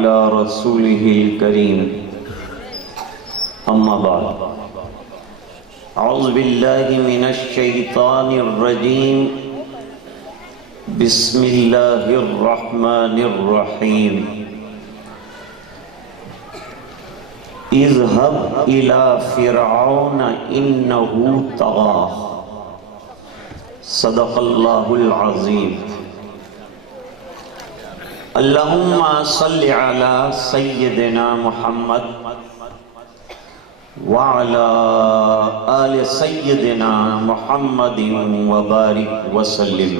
अला रसूलिहिल करीम। अम्मा बाद, औज़ु बिल्लाहि मिनश शैतानिर रजीम। बिस्मिल्लाहिर रहमानिर रहीम। इज़हब इला फ़िरऔन इन्नहु तग़ा। सदक़ल्लाहुल अज़ीम। अल्लाहुम्मा सल्लि अला सय्यिदिना मुहम्मद व अला आलि सय्यिदिना मुहम्मदिन व बारिक व सल्लिम।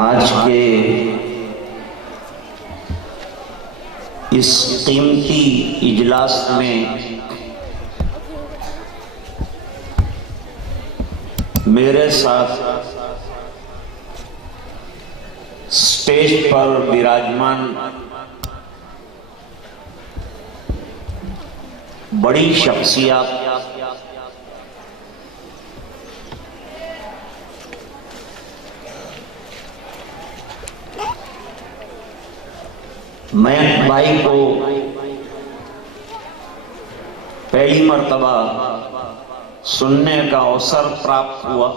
आज के इस कीमती इजलास में मेरे साथ स्टेज पर विराजमान बड़ी शख्सियत, मैं भाई को पहली मर्तबा सुनने का अवसर प्राप्त हुआ,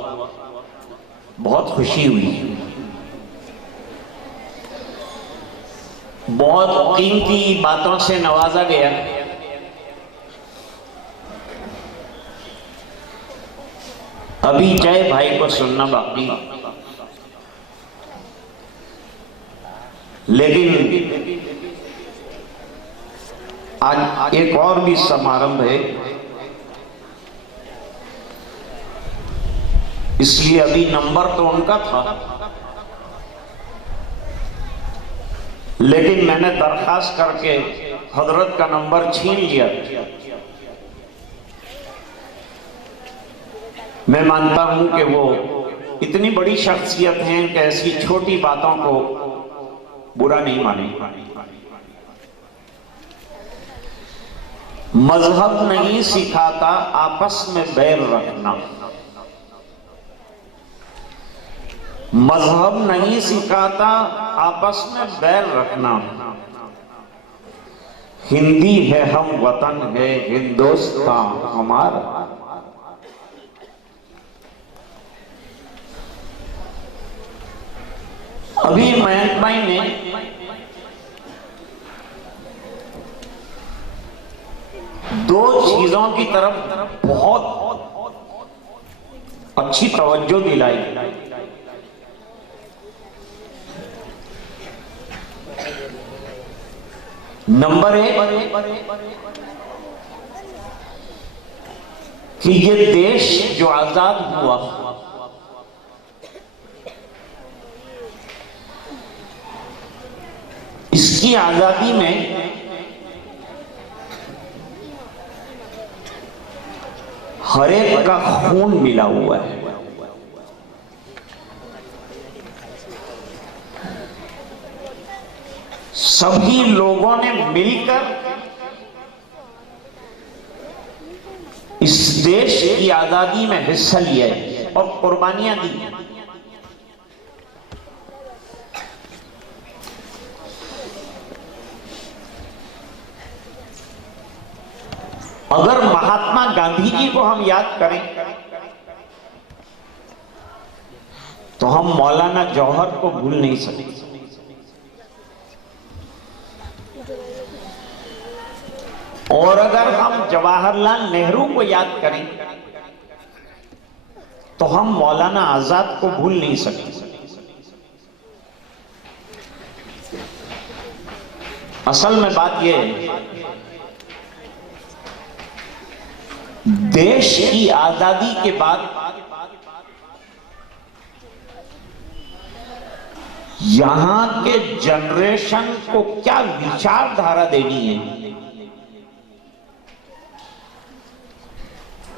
बहुत खुशी हुई। बहुत कीमती बातों से नवाजा गया। अभी जय भाई को सुनना बाकी, लेकिन आज एक और भी समारंभ है, इसलिए अभी नंबर तो उनका था, लेकिन मैंने दरखास्त करके हजरत का नंबर छीन लिया। मैं मानता हूं कि वो इतनी बड़ी शख्सियत हैं कि ऐसी छोटी बातों को बुरा नहीं माने। मजहब नहीं सिखाता आपस में बैर रखना। मजहब नहीं सिखाता आपस में बैर रखना। हिंदी है हम वतन है हिंदुस्तान हमारा। अभी मयंक भाई ने दो चीजों की तरफ बहुत अच्छी तवज्जो दिलाई। नंबर एक कि ये देश जो आजाद हुआ, इसकी आजादी में हर एक का खून मिला हुआ है। सभी लोगों ने मिलकर इस देश की आजादी में हिस्सा लिया है और कुर्बानियां दी। अगर महात्मा गांधी जी को हम याद करें तो हम मौलाना जौहर को भूल नहीं सकते। और अगर हम जवाहरलाल नेहरू को याद करें तो हम मौलाना आजाद को भूल नहीं सकते। असल में बात यह है, देश की आजादी के बाद यहां के जनरेशन को क्या विचारधारा देनी है,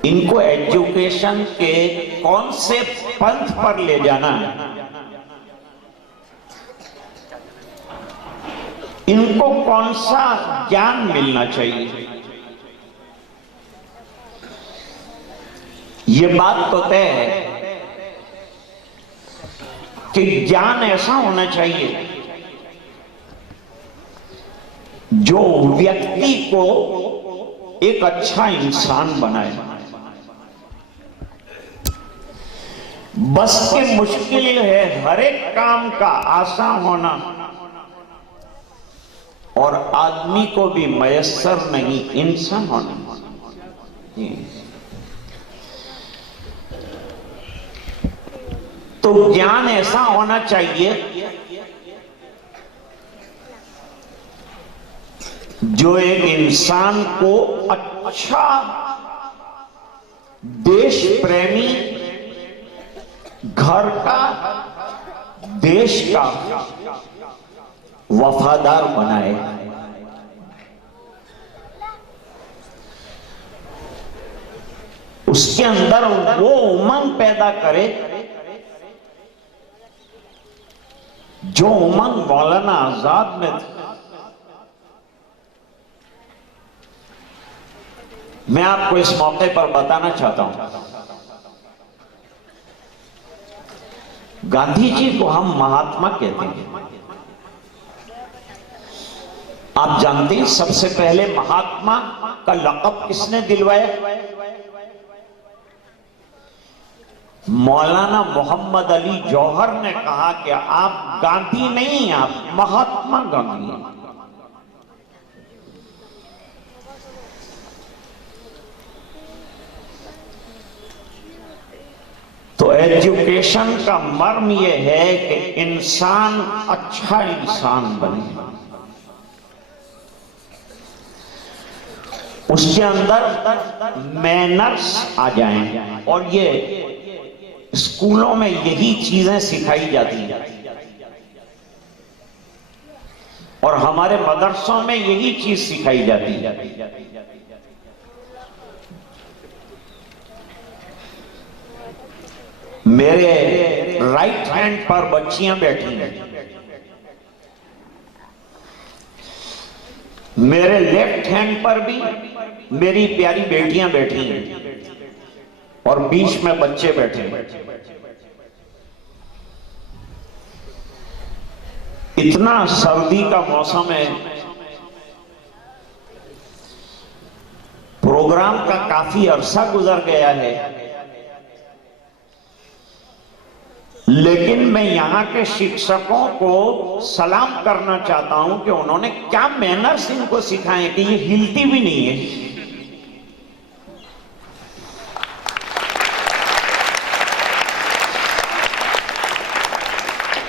इनको एजुकेशन के कौन से पंथ पर ले जाना है, इनको कौन सा ज्ञान मिलना चाहिए, ये बात तो तय है कि ज्ञान ऐसा होना चाहिए जो व्यक्ति को एक अच्छा इंसान बनाए। बस के मुश्किल है हर एक काम का आसान होना, और आदमी को भी मयस्सर नहीं इंसान होना। तो ज्ञान ऐसा होना चाहिए जो एक इंसान को अच्छा देश प्रेमी, घर का, देश का वफादार बनाए। उसके अंदर वो उमंग पैदा करे जो उमंग मौलाना आजाद में था। मैं आपको इस मौके पर बताना चाहता हूं, गांधी जी को हम महात्मा कहते हैं। आप जानते हैं सबसे पहले महात्मा का लक़ब किसने दिलवाया? मौलाना मोहम्मद अली जौहर ने कहा कि आप गांधी नहीं, आप महात्मा गांधी हैं। तो एजुकेशन का मर्म यह है कि इंसान अच्छा इंसान बने, उसके अंदर मैनर्स आ जाएं। और ये स्कूलों में यही चीजें सिखाई जाती हैं और हमारे मदरसों में यही चीज सिखाई जाती है। मेरे राइट हैंड पर बच्चियां बैठी हैं, मेरे लेफ्ट हैंड पर भी मेरी प्यारी बेटियां बैठी हैं और बीच में बच्चे बैठे हैं। इतना सर्दी का मौसम है, प्रोग्राम का काफी अरसा गुजर गया है, लेकिन मैं यहां के शिक्षकों को सलाम करना चाहता हूं कि उन्होंने क्या मैनर्स इनको सिखाए कि ये हिलती भी नहीं है।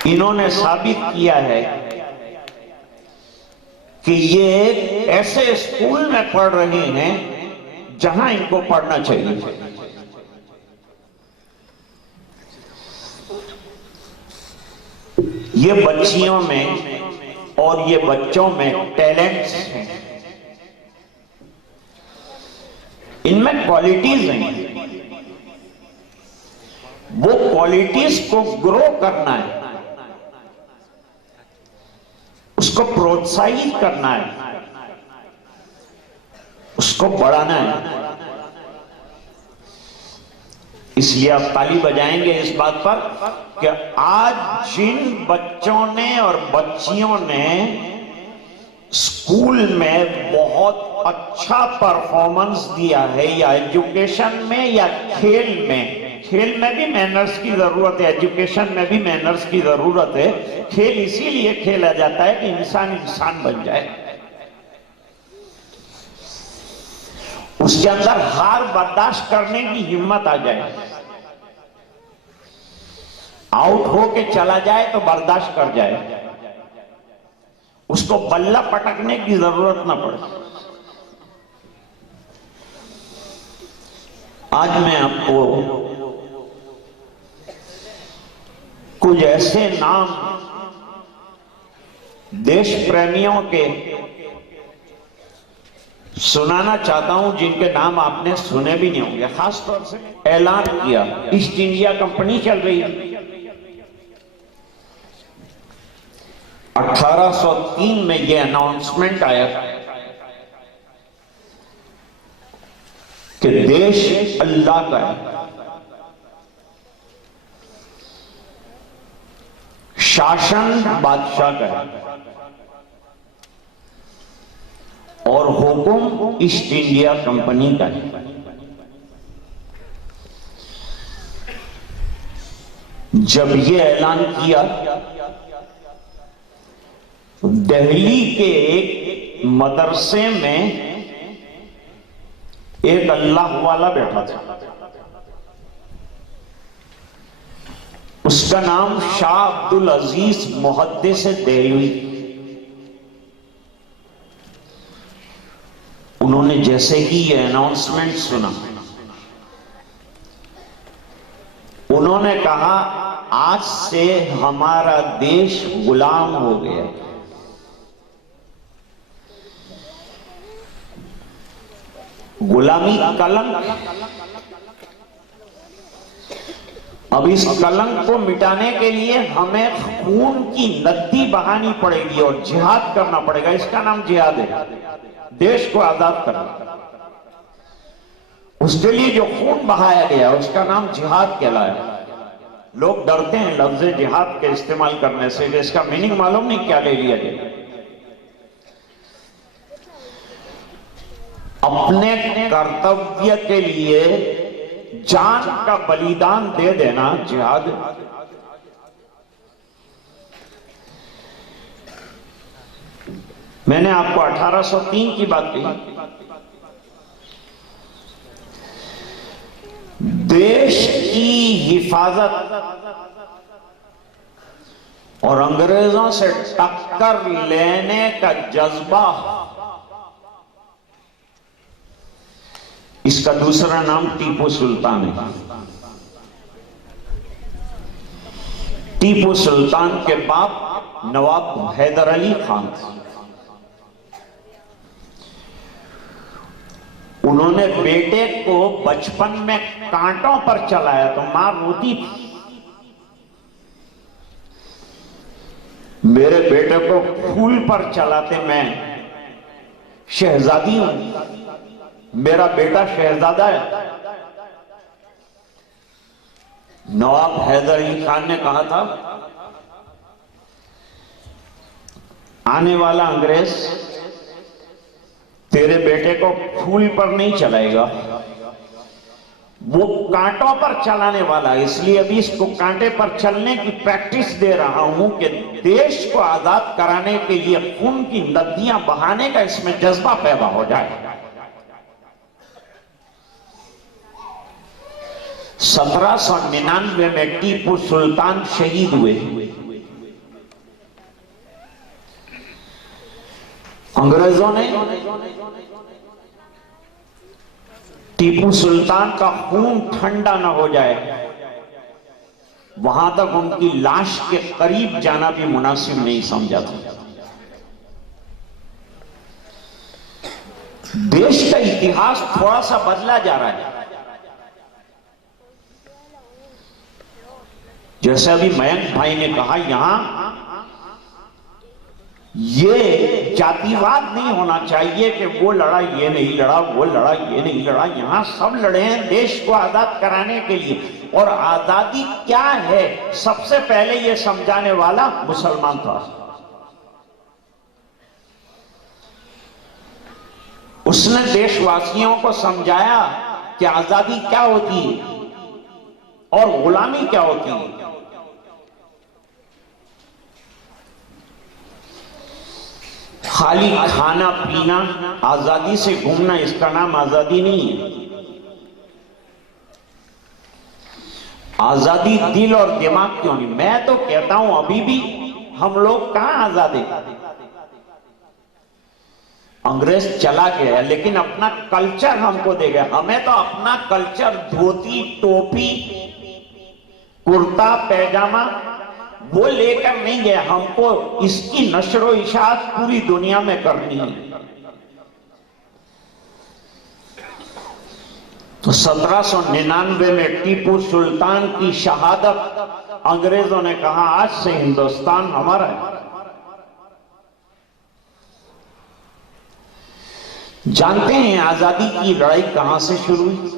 इन्होंने साबित किया है कि ये ऐसे स्कूल में पढ़ रहे हैं जहां इनको पढ़ना चाहिए। ये बच्चियों में और ये बच्चों में टैलेंट्स हैं, इनमें क्वालिटीज हैं। वो क्वालिटीज को ग्रो करना है, उसको प्रोत्साहित करना है, उसको बढ़ाना है। इसलिए आप ताली बजाएंगे इस बात पर कि आज जिन बच्चों ने और बच्चियों ने स्कूल में बहुत अच्छा परफॉर्मेंस दिया है, या एजुकेशन में या खेल में, खेल में भी मैनर्स की जरूरत है, एजुकेशन में भी मैनर्स की जरूरत है। खेल इसीलिए खेला जाता है कि इंसान इंसान बन जाए, उसके अंदर हार बर्दाश्त करने की हिम्मत आ जाए। आउट होके चला जाए तो बर्दाश्त कर जाए, उसको बल्ला पटकने की जरूरत ना पड़े। आज मैं आपको कुछ ऐसे नाम देश प्रेमियों के सुनाना चाहता हूं जिनके नाम आपने सुने भी नहीं होंगे। खासतौर से ऐलान किया, ईस्ट इंडिया कंपनी चल रही है। 1803 में यह अनाउंसमेंट आया कि देश अल्लाह का है, शासन बादशाह का है और हुकुम ईस्ट इंडिया कंपनी का है। जब ये ऐलान किया, दिल्ली के एक मदरसे में एक अल्लाह वाला बैठा था, उसका नाम शाह अब्दुल अजीज मुहद्दिस देहलवी। उन्होंने जैसे ही ये अनाउंसमेंट सुना, उन्होंने कहा आज से हमारा देश गुलाम हो गया। गुलामी कलंक, अब इस कलंक को मिटाने के लिए हमें खून की नदी बहानी पड़ेगी और जिहाद करना पड़ेगा। इसका नाम जिहाद है, देश को आजाद करना। उसके लिए जो खून बहाया गया उसका नाम जिहाद कहलाया। लोग डरते हैं लफ्ज जिहाद के इस्तेमाल करने से, इसका मीनिंग मालूम नहीं क्या ले लिया गया। अपने कर्तव्य के लिए जान का बलिदान दे देना जिहाद। मैंने आपको 1803 की बात कही। देश की हिफाजत और अंग्रेजों से टक्कर लेने का जज्बा, इसका दूसरा नाम टीपू सुल्तान है। टीपू सुल्तान के बाप नवाब हैदर अली खान थे। उन्होंने बेटे को बचपन में कांटों पर चलाया तो मां रोती थी, मेरे बेटे को फूल पर चलाते मैं शहजादी हूं, मेरा बेटा शहजादा है। नवाब हैदर अली खान ने कहा था आने वाला अंग्रेज तेरे बेटे को फूल पर नहीं चलाएगा, वो कांटों पर चलाने वाला है, इसलिए अभी इसको कांटे पर चलने की प्रैक्टिस दे रहा हूं कि देश को आजाद कराने के लिए खून की नदियां बहाने का इसमें जज्बा पैदा हो जाए। 1799 में टीपू सुल्तान शहीद हुए। अंग्रेजों ने टीपू सुल्तान का खून ठंडा न हो जाए वहां तक उनकी लाश के करीब जाना भी मुनासिब नहीं समझा था। देश का इतिहास थोड़ा सा बदला जा रहा है। जैसे अभी मयंक भाई ने कहा, यहां ये जातिवाद नहीं होना चाहिए कि वो लड़ा ये नहीं लड़ा, वो लड़ा ये नहीं लड़ा। यहां सब लड़े हैं देश को आजाद कराने के लिए। और आजादी क्या है सबसे पहले ये समझाने वाला मुसलमान था। उसने देशवासियों को समझाया कि आजादी क्या होती है और गुलामी क्या होती है। खाली खाना पीना, आजादी से घूमना, इसका नाम आजादी नहीं है। आजादी दिल और दिमाग क्यों नहीं। मैं तो कहता हूं अभी भी हम लोग कहां आजाद हैं। अंग्रेज चला गया लेकिन अपना कल्चर हमको दे गया। हमें तो अपना कल्चर, धोती टोपी कुर्ता पैजामा वो लेकर नहीं गया, हमको इसकी नशरो इशाअत पूरी दुनिया में करनी है। तो 1799 में टीपू सुल्तान की शहादत, अंग्रेजों ने कहा आज से हिंदुस्तान हमारा है। जानते हैं आजादी की लड़ाई कहां से शुरू हुई?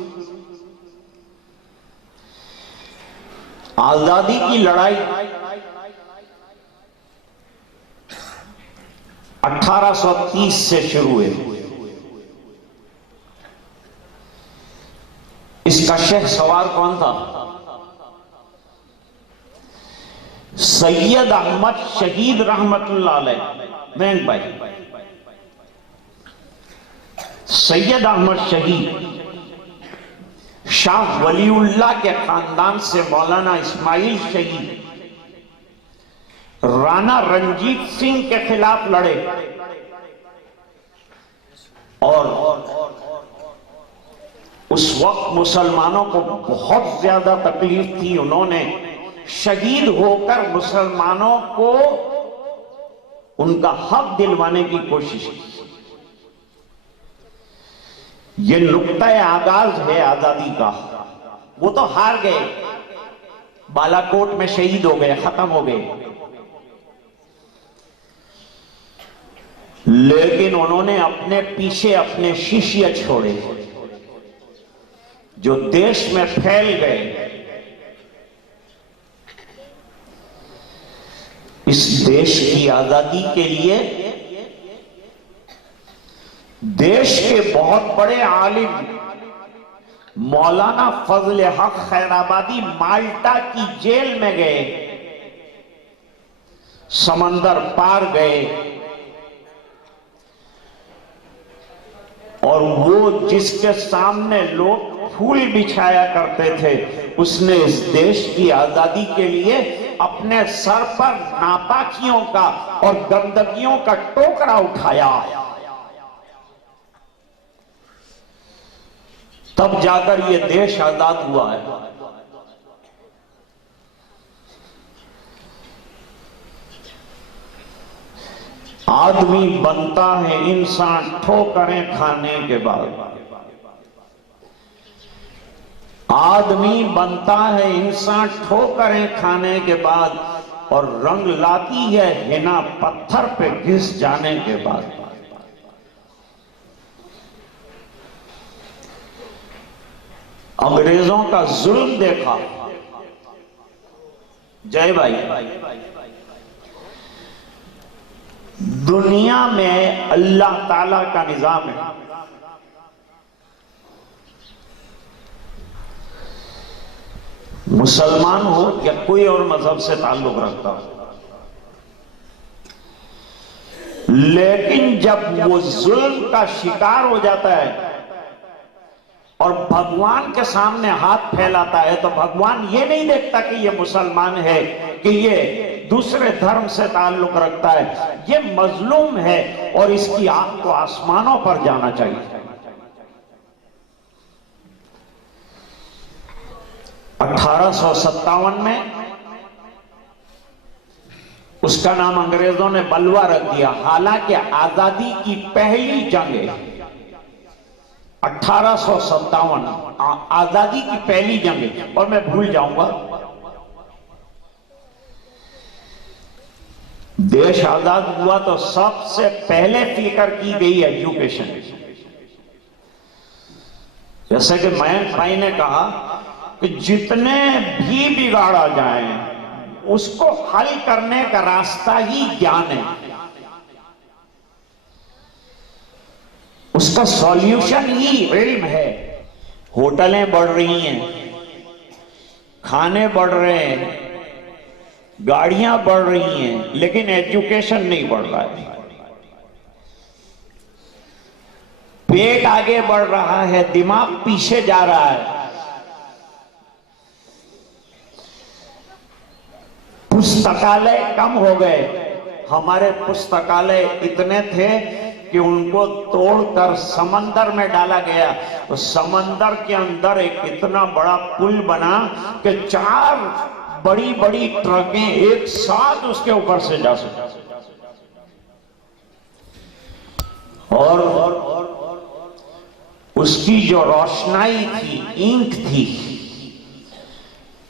आजादी की लड़ाई 1830 से शुरू हुए। इसका शेख सवार कौन था? सैयद अहमद शहीद रहमतुल्लाह अलैह। बैंक भाई, सैयद अहमद शहीद शाह वलीउल्लाह के खानदान से मौलाना इस्माइल शहीद राणा रंजीत सिंह के खिलाफ लड़े और उस वक्त मुसलमानों को बहुत ज्यादा तकलीफ थी। उन्होंने शहीद होकर मुसलमानों को उनका हक दिलवाने की कोशिश की। ये नुक्ता आगाज है आजादी का। वो तो हार गए, बालाकोट में शहीद हो गए, खत्म हो गए, लेकिन उन्होंने अपने पीछे अपने शिष्य छोड़े जो देश में फैल गए। इस देश की आजादी के लिए देश के बहुत बड़े आलिम मौलाना फजल हक खैराबादी माल्टा की जेल में गए, समंदर पार गए, और वो जिसके सामने लोग फूल बिछाया करते थे, उसने इस देश की आजादी के लिए अपने सर पर नापाकियों का और गंदगियों का टोकरा उठाया। तब जाकर ये देश आजाद हुआ है। आदमी बनता है इंसान ठोकरें खाने के बाद। आदमी बनता है इंसान ठोकरें खाने के बाद, और रंग लाती है हिना पत्थर पे घिस जाने के बाद। अंग्रेजों का जुल्म देखा जय भाई। दुनिया में अल्लाह ताला का निजाम है, मुसलमान हो या कोई और मजहब से ताल्लुक रखता हो, लेकिन जब वो जुल्म का शिकार हो जाता है और भगवान के सामने हाथ फैलाता है, तो भगवान ये नहीं देखता कि ये मुसलमान है, कि ये दूसरे धर्म से ताल्लुक रखता है, ये मजलूम है और इसकी आंख को आसमानों पर जाना चाहिए। 1857 में उसका नाम अंग्रेजों ने बलवा रख दिया, हालांकि आजादी की पहली जंग है 1857, आजादी की पहली जंग है। और मैं भूल जाऊंगा, देश आजाद हुआ तो सबसे पहले फिक्र की गई एजुकेशन। जैसे कि मयंक भाई ने कहा कि जितने भी बिगाड़ा जाए उसको हल करने का रास्ता ही ज्ञान है, उसका सॉल्यूशन ही इल्म है। होटलें बढ़ रही हैं, खाने बढ़ रहे हैं, गाड़ियां बढ़ रही हैं, लेकिन एजुकेशन नहीं बढ़ रहा है। पेट आगे बढ़ रहा है, दिमाग पीछे जा रहा है। पुस्तकालय कम हो गए। हमारे पुस्तकालय इतने थे कि उनको तोड़कर समंदर में डाला गया। तो समंदर के अंदर एक इतना बड़ा पुल बना कि 4 बड़ी बड़ी ट्रकें एक साथ उसके ऊपर से जा सके। और उसकी जो रोशनाई थी, इंक थी,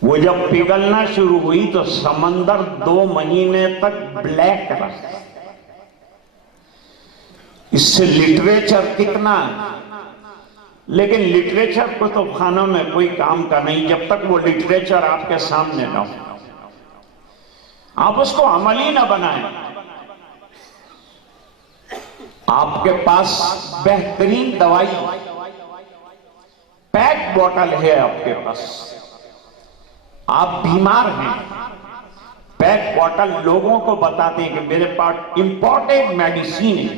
वो जब पिघलना शुरू हुई तो समंदर 2 महीने तक ब्लैक रहा। इससे लिटरेचर कितना, लेकिन लिटरेचर को तो खानों में कोई काम का नहीं जब तक वो लिटरेचर आपके सामने ना हो, आप उसको अमली ना बनाएं। आपके पास बेहतरीन दवाई पैक बोतल है आपके पास, आप बीमार हैं, पैक बोतल लोगों को बताते हैं कि मेरे पास इंपॉर्टेंट मेडिसिन है,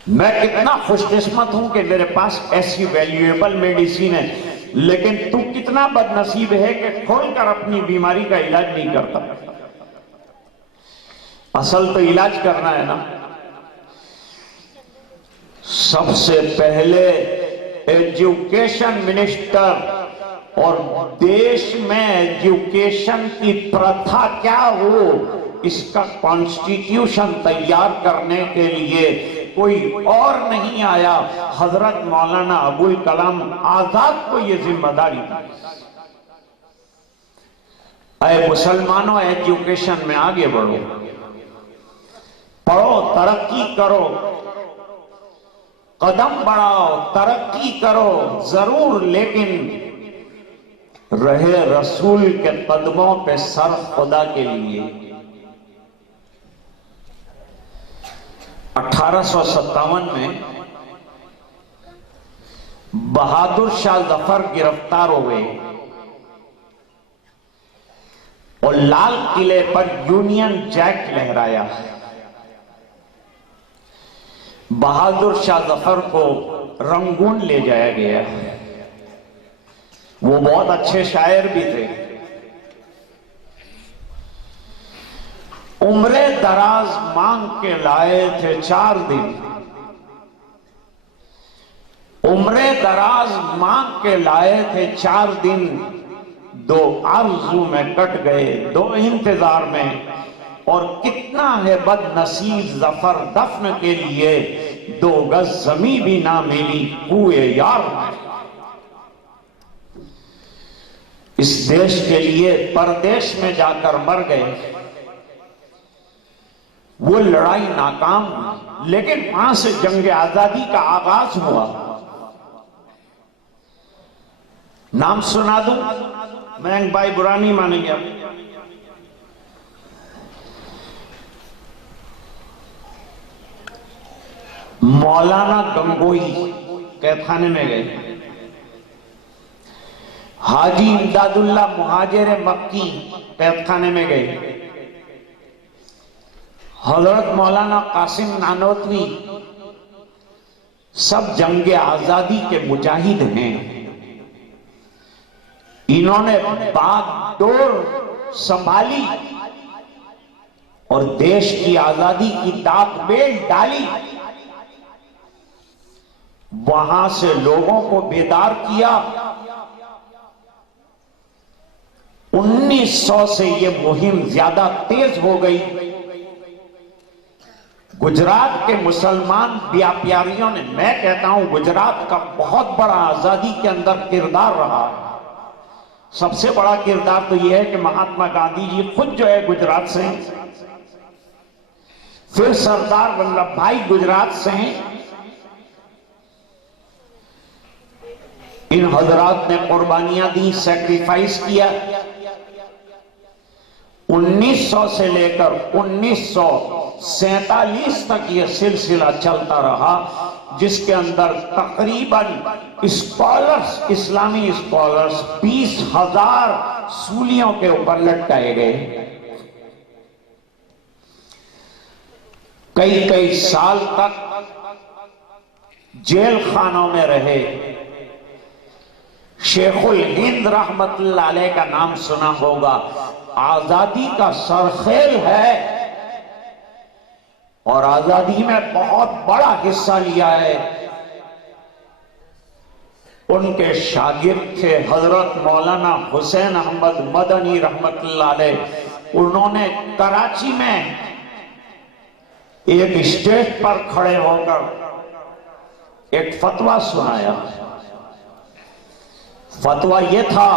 मैं कितना खुशकिस्मत हूं कि मेरे पास ऐसी वैल्यूएबल मेडिसिन है, लेकिन तू कितना बदनसीब है कि खोलकर अपनी बीमारी का इलाज नहीं करता। असल तो इलाज करना है ना। सबसे पहले एजुकेशन मिनिस्टर और देश में एजुकेशन की प्रथा क्या हो, इसका कॉन्स्टिट्यूशन तैयार करने के लिए कोई और नहीं आया, हजरत मौलाना अबुल कलाम आजाद को यह जिम्मेदारी दी। अरे मुसलमानों, एजुकेशन में आगे बढ़ो, पढ़ो, तरक्की करो, कदम बढ़ाओ, तरक्की करो जरूर, लेकिन रहे रसूल के कदमों पे सर खुदा के लिए। 1857 में बहादुर शाह जफर गिरफ्तार हो गए और लाल किले पर यूनियन जैक लहराया। बहादुर शाह जफर को रंगून ले जाया गया। वो बहुत अच्छे शायर भी थे। उम्रे दराज मांग के लाए थे 4 दिन, उम्रे दराज मांग के लाए थे 4 दिन, 2 आरज़ू में कट गए 2 इंतजार में, और कितना है बदनसीब जफर दफन के लिए 2 गज जमी भी ना मिली कुए यार में। इस देश के लिए परदेश में जाकर मर गए। वो लड़ाई नाकाम हुई, लेकिन वहां से जंग आजादी का आगाज हुआ। नाम सुना दूं, मैं भाई बुरा नहीं मानेंगे आप। मौलाना गंगोई कैदखाने में गए, हाजी इमदादुल्ला मुहाजिर मक्की कैदखाने में गए, हजरत मौलाना कासिम नानोतवी, सब जंग आजादी के मुजाहिद हैं। इन्होंने बागडोर संभाली और देश की आजादी की दागबेल डाली, वहां से लोगों को बेदार किया। 1900 से यह मुहिम ज्यादा तेज हो गई। गुजरात के मुसलमान व्यापारियों ने, मैं कहता हूं गुजरात का बहुत बड़ा आजादी के अंदर किरदार रहा। सबसे बड़ा किरदार तो यह है कि महात्मा गांधी जी खुद जो है गुजरात से हैं, फिर सरदार वल्लभ भाई गुजरात से हैं। इन हजरात ने कुर्बानियां दी, सैक्रिफाइस किया। 1900 से लेकर 1947 तक यह सिलसिला चलता रहा, जिसके अंदर तकरीबन स्कॉलर्स, इस्लामी स्कॉलर्स 20,000 सूलियों के ऊपर लटकाए गए। कई कई साल तक जेल खानों में रहे। शेखुल हिंद रहमतुल्लाह अलैह का नाम सुना होगा, आजादी का सरखेल है और आजादी में बहुत बड़ा हिस्सा लिया है। उनके शागिर्द थे हजरत मौलाना हुसैन अहमद मदनी रहमतुल्लाह अलैह। उन्होंने कराची में एक स्टेज पर खड़े होकर एक फतवा सुनाया। फतवा यह था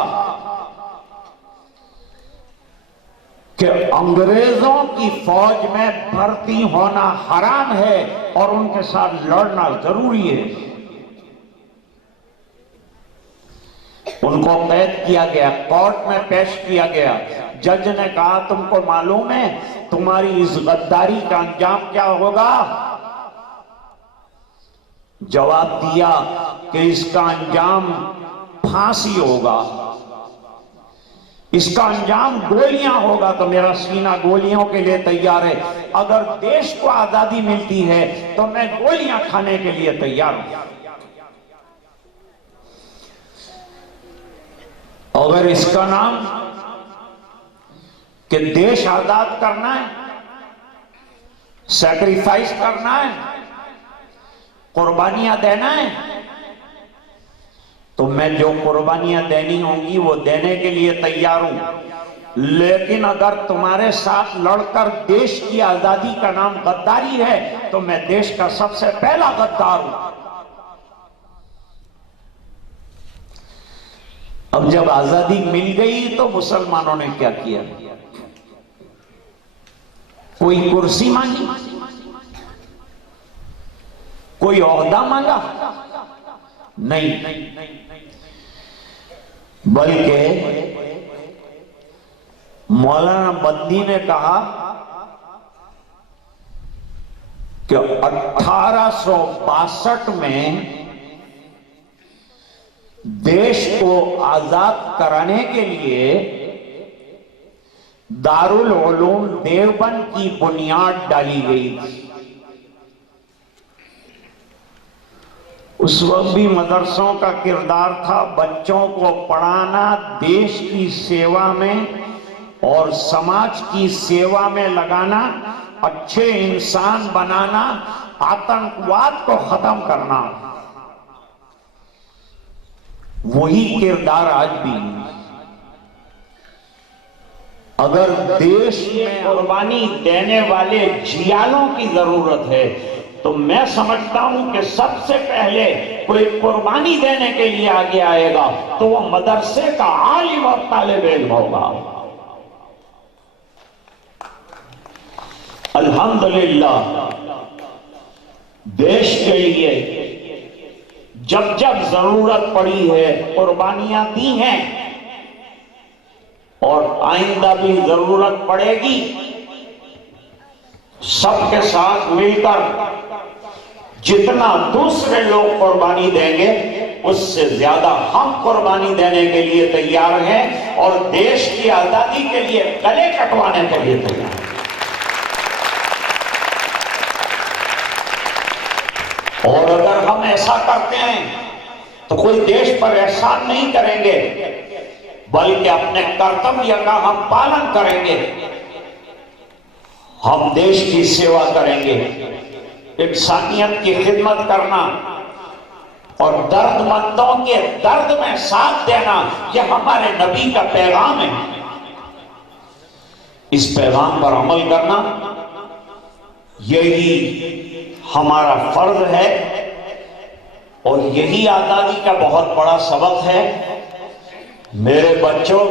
कि अंग्रेजों की फौज में भर्ती होना हराम है और उनके साथ लड़ना जरूरी है। उनको कैद किया गया, कोर्ट में पेश किया गया। जज ने कहा तुमको मालूम है तुम्हारी इस गद्दारी का अंजाम क्या होगा? जवाब दिया कि इसका अंजाम फांसी होगा, इसका अंजाम गोलियां होगा। तो मेरा सीना गोलियों के लिए तैयार है। अगर देश को आजादी मिलती है तो मैं गोलियां खाने के लिए तैयार हूं। अगर इसका नाम कि देश आजाद करना है, सैक्रिफाइस करना है, कुर्बानियां देना है, तो मैं जो कुर्बानियां देनी होंगी वो देने के लिए तैयार हूं। लेकिन अगर तुम्हारे साथ लड़कर देश की आजादी का नाम गद्दारी है तो मैं देश का सबसे पहला गद्दार हूं। अब जब आजादी मिल गई तो मुसलमानों ने क्या किया? कोई कुर्सी मांगी, कोई ओहदा मांगा? नहीं, बल्कि मौलाना बद्दी ने कहा कि 1862 में देश को आजाद कराने के लिए दारुल उलूम देवबंद की बुनियाद डाली गई थी। उस वक्त भी मदरसों का किरदार था बच्चों को पढ़ाना, देश की सेवा में और समाज की सेवा में लगाना, अच्छे इंसान बनाना, आतंकवाद को खत्म करना। वही किरदार आज भी। अगर देश में कुर्बानी देने वाले जियालों की जरूरत है तो मैं समझता हूं कि सबसे पहले कोई कुर्बानी देने के लिए आगे आएगा तो वो मदरसे का आलिम और तालिब इल्म होगा। अल्हम्दुलिल्लाह, देश के लिए जब जब जरूरत पड़ी है कुर्बानियां दी हैं और आइंदा भी जरूरत पड़ेगी। सबके साथ मिलकर जितना दूसरे लोग कुर्बानी देंगे उससे ज्यादा हम कुर्बानी देने के लिए तैयार हैं और देश की आजादी के लिए गले कटवाने के लिए तैयार हैं। और अगर हम ऐसा करते हैं तो कोई देश पर एहसान नहीं करेंगे बल्कि अपने कर्तव्य का हम पालन करेंगे। हम देश की सेवा करेंगे, इंसानियत की खिदमत करना और दर्दमंदों के दर्द में साथ देना, यह हमारे नबी का पैगाम है। इस पैगाम पर अमल करना यही हमारा फर्ज है और यही आजादी का बहुत बड़ा सबक है। मेरे बच्चों,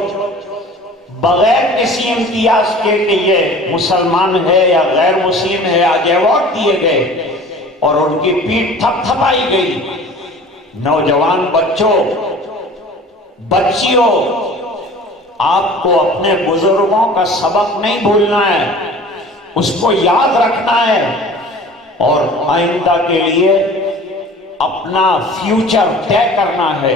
बगैर किसी इम्तियाज के ये मुसलमान है या गैर मुस्लिम है आज अवार्ड दिए गए और उनकी पीठ थपथपाई गई। नौजवान बच्चों, बच्चियों, आपको अपने बुजुर्गों का सबक नहीं भूलना है, उसको याद रखना है और आइंदा के लिए अपना फ्यूचर तय करना है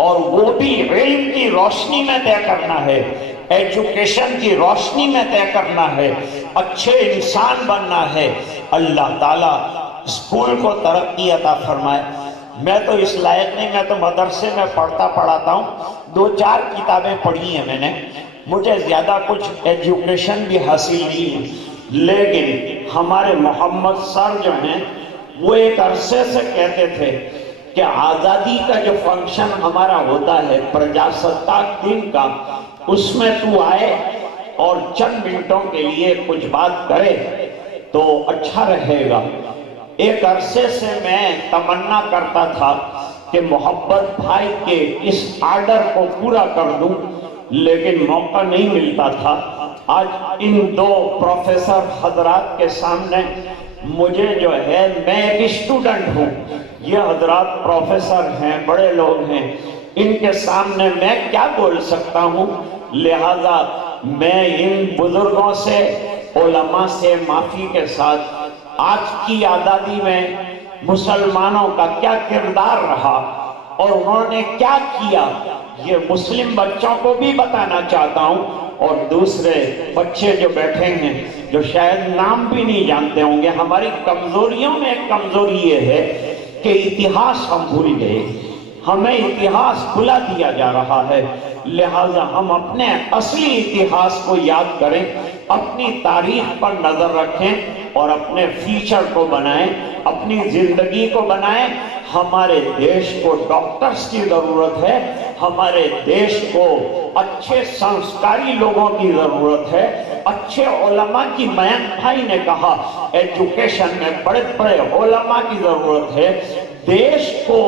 और वो भी इल्म की रोशनी में तय करना है, एजुकेशन की रोशनी में तय करना है, अच्छे इंसान बनना है। अल्लाह ताला स्कूल को तरक्की अता फरमाए। मैं तो इस लायक नहीं, मैं तो मदरसे में पढ़ाता हूँ, 2-4 किताबें पढ़ी हैं मैंने, मुझे ज्यादा कुछ एजुकेशन भी हासिल नहीं है, लेकिन हमारे मोहम्मद सर जो हैं वो एक अरसे से कहते थे कि आजादी का जो फंक्शन हमारा होता है प्रजासत्ताक दिन का, उसमें तू आए और चंद मिनटों के लिए कुछ बात करे तो अच्छा रहेगा। एक अरसे से मैं तमन्ना करता था कि मोहब्बत भाई के इस आर्डर को पूरा कर दूं, लेकिन मौका नहीं मिलता था। आज इन 2 प्रोफेसर हजरात के सामने मुझे जो है, मैं एक स्टूडेंट हूँ, ये हजरात प्रोफेसर हैं, बड़े लोग हैं, इनके सामने मैं क्या बोल सकता हूँ। लिहाजा मैं इन बुजुर्गों से, उलमा से माफी के साथ आज की आज़ादी में मुसलमानों का क्या किरदार रहा और उन्होंने क्या किया, ये मुस्लिम बच्चों को भी बताना चाहता हूँ। और दूसरे बच्चे जो बैठे हैं, जो शायद नाम भी नहीं जानते होंगे, हमारी कमजोरियों में एक कमजोरी ये है कि इतिहास हम भूल गए, हमें इतिहास भुला दिया जा रहा है। लिहाजा हम अपने असली इतिहास को याद करें, अपनी तारीख पर नजर रखें और अपने फ्यूचर को बनाएं, अपनी जिंदगी को बनाएं। हमारे देश को डॉक्टर्स की जरूरत है, हमारे देश को अच्छे संस्कारी लोगों की जरूरत है, अच्छे उलमा की। मयंक भाई ने कहा एजुकेशन में बड़े बड़े उलमा की जरूरत है देश को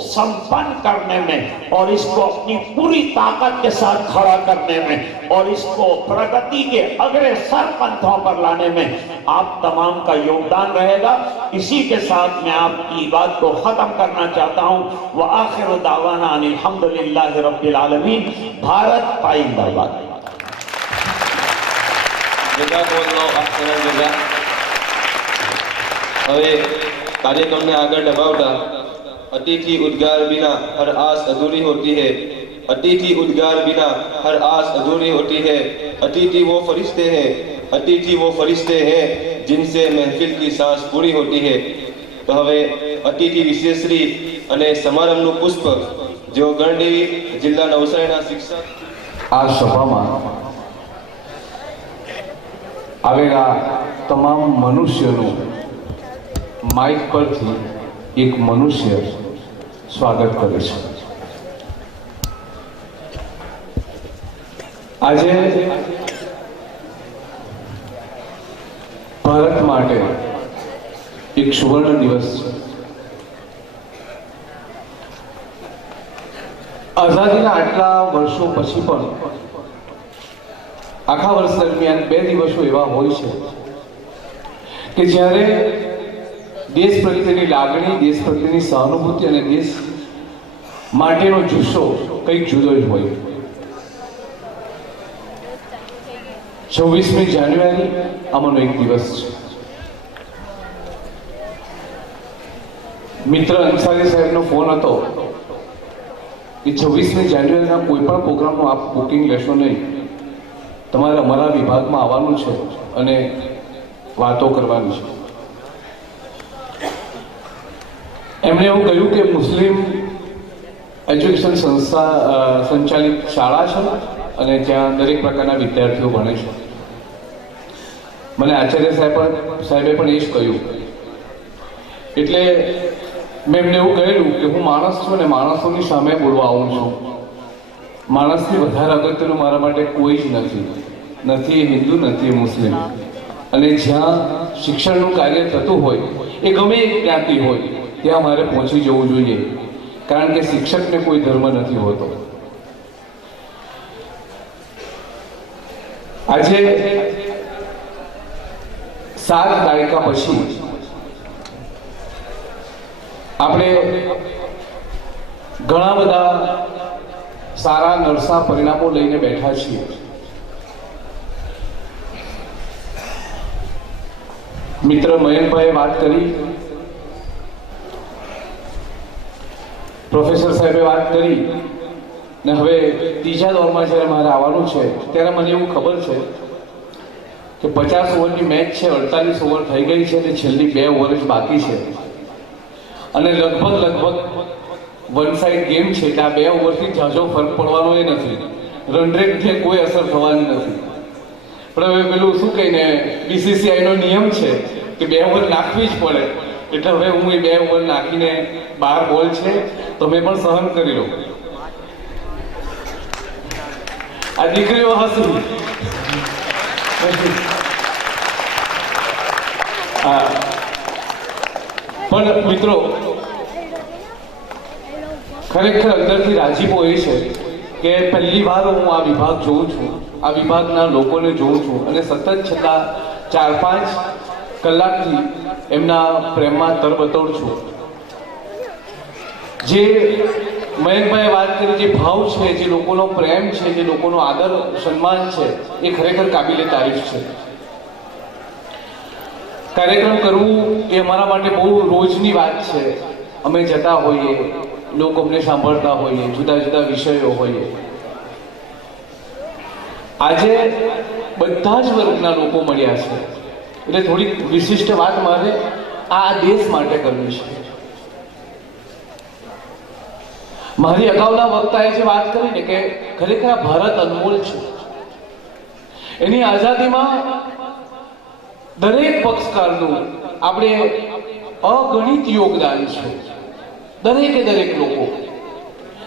संपन्न करने में और इसको अपनी पूरी ताकत के साथ खड़ा करने में और इसको प्रगति के अग्रसर पंथों पर लाने में आप तमाम का योगदान रहेगा। इसी के साथ मैं आपकी बात को खत्म करना चाहता हूँ। व आखिर दावाना अनिल हम्दुलिल्लाहि रब्बिल आलमीन। भारत पाइंदाबाद। હવે કાર્યक्रमને આગળ ધપાવતા अतिथि उद्गार बिना हर आस अधूरी होती है। अतिथि उद्गार बिना हर आस अधूरी होती है। अतिथि वो फरिश्ते हैं, अतिथि वो फरिश्ते हैं जिनसे महफिल की सांस पूरी होती है। तो हवे अतिथि विशेषश्री અને સમારંભનું પુષ્પ જેઓ ગણદેવી જિલ્લા નવસારીના શિક્ષક આ સભામાં આવેલા તમામ મનુષ્યનું માઇક પરથી એક મનુષ્ય સ્વાગત કરે છે। આજે ભારત માટે એક સુવર્ણ દિવસ છે। આઝાદીના આટલા વર્ષો પછી પણ આખા વર્ષ દરમિયાન 2 દિવસો એવા હોય છે કે જ્યારે દેશ પ્રત્યેની લાગણી, દેશ પ્રત્યેની સહાનુભૂતિ અને દેશ માટેનો જુસ્સો કંઈક જુદો જ હોય। 26મી જાન્યુઆરી આમાંનો એક દિવસ છે। મિત્ર અંસારી સાહેબનો ફોન હતો कि 26મી જાન્યુઆરીના કોઈ પણ પ્રોગ્રામનું આપ બુકિંગ લેશો નહીં, તમારે અમારા વિભાગમાં આવવાનું છે અને વાતો કરવાની છે। એમણે એવું કહ્યું કે મુસ્લિમ એજ્યુકેશન સંસ્થા સંચાલિત શાળા છે અને ત્યાં દરેક પ્રકારના વિદ્યાર્થીઓ ભણે છે। મને આચાર્ય સાહેબે પણ એ જ કહ્યું। એટલે મેં એમને એવું કહેલું કે હું માણસ છું અને માણસોની સામે બોલવા આવું છું। માણસથી વધારે અગત્યનું મારા માટે કોઈ જ નથી, નથી એ હિન્દુ, નથી એ મુસ્લિમ। અને જ્યાં શિક્ષણનું કાર્ય થતું હોય એ ગમે એક જ્ઞાતિ હોય ત્યાં મારે પહોંચી જવું જોઈએ, કારણ કે શિક્ષકને કોઈ ધર્મ નથી હોતો। આજે 7 દાયકા પછી આપણે ઘણા બધા સારા નરસા પરિણામો લઈને બેઠા છીએ। મિત્ર મયંકભાઈએ વાત કરી, પ્રોફેસર સાહેબે વાત કરી, ને હવે ત્રીજા દોરમાં જ્યારે મારે આવવાનું છે ત્યારે મને એવું ખબર છે કે 50 ઓવરની મેચ છે, 48 ઓવર થઈ ગઈ છે અને છેલ્લી 2 ઓવર જ બાકી છે અને લગભગ વન સાઇડ ગેમ છે કે આ 2 ઓવરથી ઝાઝો ફરક પડવાનો એ નથી, રન રેટથી કોઈ અસર થવાની નથી। પણ હવે પેલું શું કહીને બીસીસીઆઈનો નિયમ છે કે 2 ઓવર નાખવી જ પડે, એટલે હવે હું એ 2 ઓવર નાખીને 12 બોલ છે તમે પણ સહન કરી લો। આ દીકરીઓ હસી। પણ મિત્રો ખરેખર અંદરથી રાજીપો એ છે કે પહેલી વાર હું આ વિભાગ જોઉં છું, આ વિભાગના લોકોને જોઉં છું અને સતત છેલ્લા 4-5 કલાકથી એમના પ્રેમમાં તરબતોડ છું। જે મયંકભાઈએ વાત કરી, જે ભાવ છે, જે લોકોનો પ્રેમ છે, જે લોકોનો આદર સન્માન છે, એ ખરેખર કાબિલે તારીફ છે. કાર્યક્રમ કરવું એ અમારા માટે બહુ રોજની વાત છે. અમે જતા હોઈએ, લોકો અમને સાંભળતા હોઈએ, જુદા જુદા વિષયો હોઈએ. આજે બધા જ વર્ગના લોકો મળ્યા છે, એટલે થોડી વિશિષ્ટ વાત મારે આ દેશ માટે કરવી છે. મારી અગાઉના વક્તાએ જે વાત કરી ને કે ખરેખર આ ભારત અનમોલ છે. એની આઝાદીમાં દરેક પક્ષકારનું આપણે અગણિત યોગદાન છે. દરેક લોકો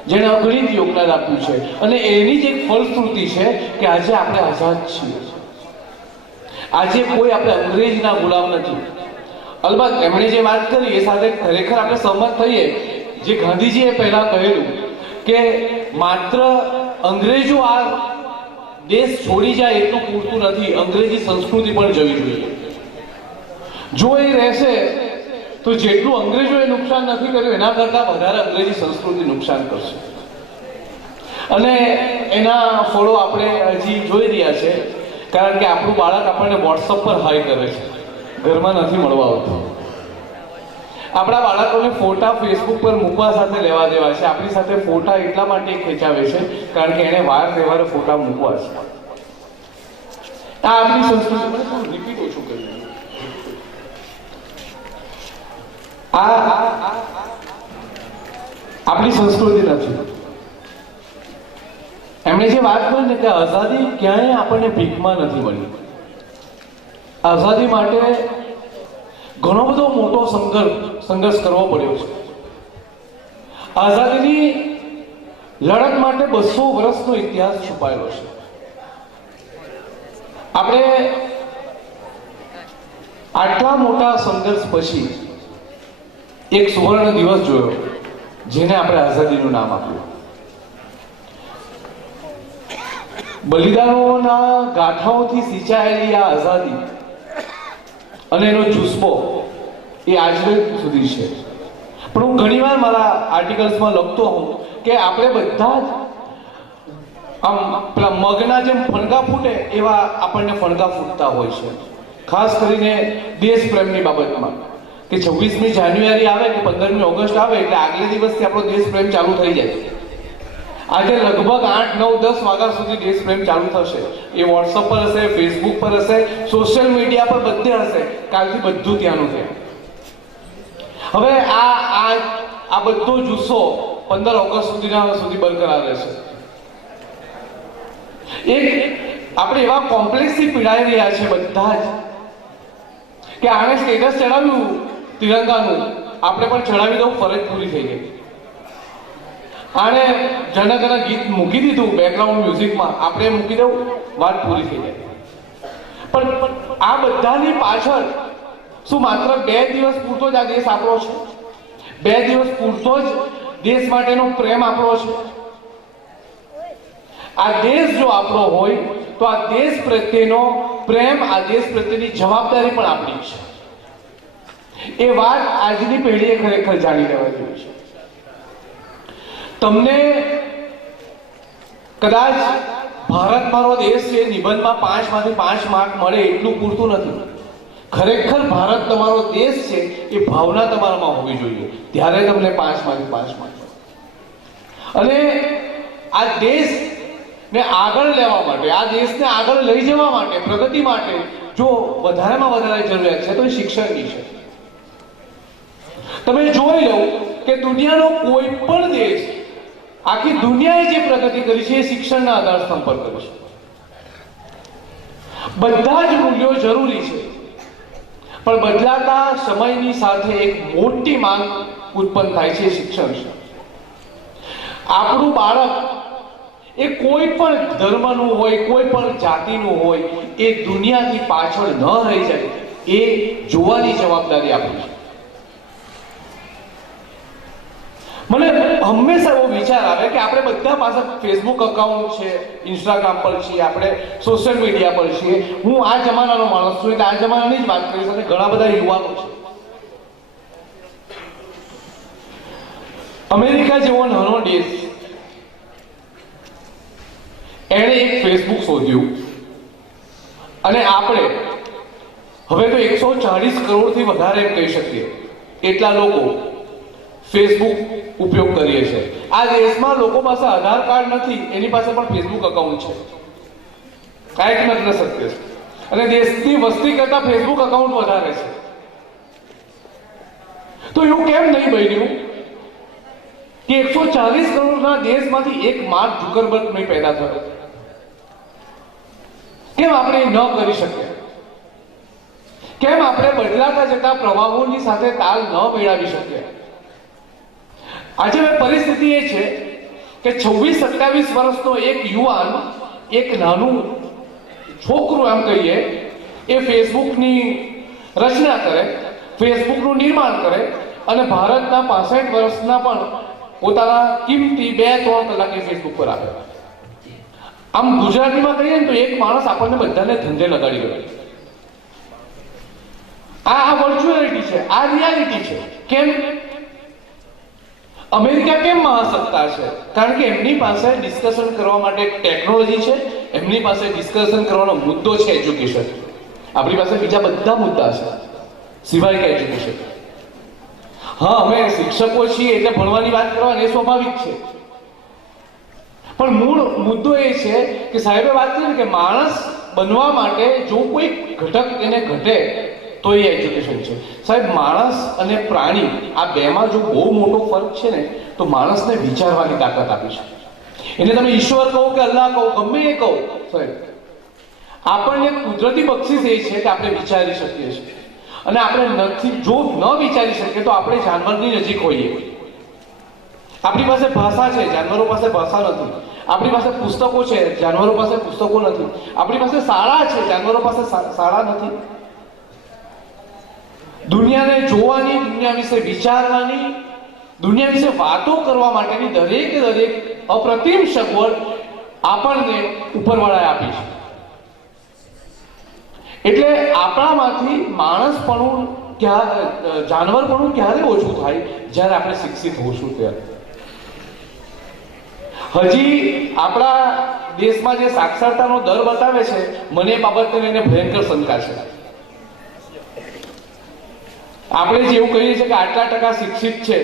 જેણે અગણિત યોગદાન આપ્યું છે, અને એની જ એક ફલશ્રુતિ છે કે આજે આપણે આઝાદ છીએ. આજે કોઈ આપણે અંગ્રેજના ગુલામ નથી. અલબત્ત એમણે જે વાત કરી એ સાથે ખરેખર આપણે સહમત થઈએ. જે ગાંધીજીએ પહેલા કહેલું કે માત્ર અંગ્રેજો આ દેશ છોડી જાય એટલું પૂરતું નથી, અંગ્રેજી સંસ્કૃતિ પણ જવી જોઈએ. જો એ રહેશે તો જેટલું અંગ્રેજોએ નુકસાન નથી કર્યું એના કરતાં વધારે અંગ્રેજી સંસ્કૃતિ નુકસાન કરશે. અને એના ફળો આપણે હજી જોઈ રહ્યા છે, કારણ કે આપણું બાળક આપણને વોટ્સઅપ પર હાઈ કરે છે, ઘરમાં નથી મળવા આવતું. આપણા બાળકોને ફોટા ફેસબુક પર મૂકવા સાથે લેવા દેવા છે. આપણી સાથે ફોટા એટલા માટે ખેંચાવે છે કારણ કે એને વાર તહેવારે ફોટા મૂકવા છે. આ આપણી સંસ્કૃતિ. રિપીટ ઓછું કર્યું. આ આપણી સંસ્કૃતિ નથી. એમણે જે વાત કરી ને કે આઝાદી ક્યાંય આપણને ભીખમાં નથી મળી. આઝાદી માટે ઘણો બધો મોટો સંઘર્ષ કરવો પડ્યો છે. આઝાદીની લડત માટે 200 વર્ષનો ઇતિહાસ છુપાયેલો છે. આપણે આટલા મોટા સંઘર્ષ પછી એક સુવર્ણ દિવસ જોયો, જેને આપણે આઝાદીનું નામ આપ્યું. બલિદાનોના ગાથાઓથી સિંચાયેલી આ આઝાદી અને એનો જુસ્સો એ આજ સુધી છે. પણ હું ઘણીવાર મારા આર્ટિકલ્સમાં લખતો હોઉં કે આપણે બધા જ આમ પેલા મગના જેમ ફણગા ફૂટે એવા આપણને ફણગા ફૂટતા હોય છે, ખાસ કરીને દેશ પ્રેમની બાબતમાં. કે 26મી જાન્યુઆરી આવે કે 15મી ઓગસ્ટ આવે એટલે આગલે દિવસથી આપણો દેશ પ્રેમ ચાલુ થઈ જાય. આજે લગભગ 8, 9, 10 વાગ્યા સુધી દેશ પ્રેમ ચાલુ થશે. એ વોટ્સઅપ પર હશે, ફેસબુક પર હશે, સોશિયલ મીડિયા પર બધે હશે. કાલથી બધું ત્યાંનું છે. હવે આ બધો જુસ્સો 15 ઓગસ્ટ સુધી બરકરાર રહેશે. એક આપણે એવા કોમ્પ્લેક્સથી પીડાઈ રહ્યા છે બધા જ કે આને સ્ટેટસ ચડાવ્યું તિરંગાનું, આપણે પણ ચડાવી દઉં, ફરજ પૂરી થઈ ગઈ. આને જનગણ ગીત મૂકી દીધું બેકગ્રાઉન્ડ મ્યુઝિકમાં, આપણે મૂકી દઉં, વાત પૂરી થઈ જાય. પણ આ બધાની પાછળ શું માત્ર 2 દિવસ પૂરતો જ આ દેશ આપણો છે? 2 દિવસ પૂરતો જ દેશ માટેનો પ્રેમ આપણો છે? આ દેશ જો આપણો હોય તો આ દેશ પ્રત્યેનો પ્રેમ, આ દેશ પ્રત્યેની જવાબદારી પણ આપણી છે. એ વાત આજની પેઢીએ ખરેખર જાણી લેવા જેવી છે. તમને કદાચ ભારત મારો દેશ છે નિબંધમાં 5 માંથી 5 માર્ક મળે એટલું પૂરતું નથી. ખરેખર ભારત તમારો દેશ છે એ ભાવના તમારામાં હોવી જોઈએ, ત્યારે તમને 5 માંથી 5 માર્ક. અને આ દેશને આગળ લેવા માટે, આ દેશને આગળ લઈ જવા માટે, પ્રગતિ માટે જો વધારેમાં વધારે જરૂરિયાત છે તો એ શિક્ષણની છે. તમે જોઈ લો કે દુનિયાનો કોઈ પણ દેશ, આખી દુનિયાએ જે પ્રગતિ કરી છે એ શિક્ષણના આધારસ્તંભ પર કરી છે. બધા જ મૂલ્યો જરૂરી છે, પણ બદલાતા સમયની સાથે એક મોટી માંગ ઉત્પન્ન થાય છે, શિક્ષણ છે. આપણું બાળક એ કોઈ પણ ધર્મનું હોય, કોઈ પણ જાતિનું હોય, એ દુનિયાથી પાછળ ન રહી જાય એ જોવાની જવાબદારી આપણી છે. મને હંમેશા એવો વિચાર આવે કે આપણે બધા પાસે ફેસબુક અકાઉન્ટ છે, ઇન્સ્ટાગ્રામ પર છીએ, આપણે સોશિયલ મીડિયા પર છીએ. હું આ જમાનાનો માણસ છું એટલે આ જમાનાની જ વાત કરીશ, અને ઘણા બધા યુવાનો છે. અમેરિકા જેવો નાનો દેશ એણે એક ફેસબુક શોધ્યું અને આપણે હવે તો 140 કરોડથી વધારે એમ કહી શકીએ એટલા લોકો ફેસબુક ઉપયોગ કરીએ છીએ. આ દેશમાં લોકો પાસે આધાર કાર્ડ નથી, એની પાસે પણ ફેસબુક અકાઉન્ટ છે. કાંઈક નથી શક્ય છે. અને દેશની વસ્તી કરતા ફેસબુક અકાઉન્ટ વધારે છે. તો એવું કેમ નહીં બન્યું કે 140 કરોડના દેશમાંથી એક માર્ક ઝુકરબર્ગ નહીં પેદા થયો? કેમ આપણે ન કરી શકીએ? કેમ આપણે બદલાતા જતા પ્રવાહોની સાથે તાલ ન મેળવી શકીએ? આજે પરિસ્થિતિ એ છે કે 26-27 વર્ષનો એક યુવાન, એક નાનું છોકરું એમ કહીએ, એ ફેસબુકની રચના કરે, ફેસબુકનું નિર્માણ કરે અને ભારતના 65 વર્ષના પણ પોતાના કિંમતી 2-3 કલાક એ ફેસબુક પર આપે. આમ ગુજરાતીમાં કહીએ ને તો એક માણસ આપણને બધાને ધંધે લગાડી ગયો. આ વર્ચ્યુઅલિટી છે, આ રિયાલિટી છે. કેમ? અમેરિકા કેમ મહાસત્તા છે? કારણ કે એમની પાસે ડિસ્કશન કરવા માટે ટેકનોલોજી છે, એમની પાસે ડિસ્કશન કરવાનો મુદ્દો છે એજ્યુકેશન. આપણી પાસે બીજા બધા મુદ્દા છે સિવાય કે એજ્યુકેશન. હા, અમે શિક્ષકો છીએ એટલે ભણવાની વાત કરવાની એ સ્વાભાવિક છે, પણ મૂળ મુદ્દો એ છે કે સાહેબે વાત કરી કે માણસ બનવા માટે જો કોઈ ઘટક એને ઘટે તો એ એજ્યુકેશન છે. સાહેબ, માણસ અને પ્રાણી આ બેમાં જો બહુ મોટો ફરક છે ને તો માણસને વિચારવાની તાકાત આપી છે. એટલે તમે ઈશ્વર કહો કે અલ્લાહ કહો, ગમે એ કહો, સાહેબ આપણને કુદરતી બક્ષિસ એ છે કે આપણે વિચારી શકીએ છીએ. અને આપણે જો ન વિચારી શકીએ તો આપણે જાનવરની નજીક હોઈએ. આપણી પાસે ભાષા છે, જાનવરો પાસે ભાષા નથી. આપણી પાસે પુસ્તકો છે, જાનવરો પાસે પુસ્તકો નથી. આપણી પાસે શાળા છે, જાનવરો પાસે શાળા નથી. દુનિયાને જોવાની, દુનિયા વિશે વિચારવાની, દુનિયા વિશે વાતો કરવા માટેની દરેકે દરેક અપ્રતિમ સગવડ આપણને ઉપરવાળાએ આપી છે. એટલે આપણામાંથી માણસપણું જાનવરપણું ક્યારે ઓછું થાય? જ્યારે આપણે શિક્ષિત હોશું ત્યારે. હજી આપણા દેશમાં જે સાક્ષરતાનો દર બતાવે છે, મને એ બાબતને લઈને ભયંકર શંકા છે. આપણે જે એવું કહીએ છીએ કે આટલા ટકા શિક્ષિત છે,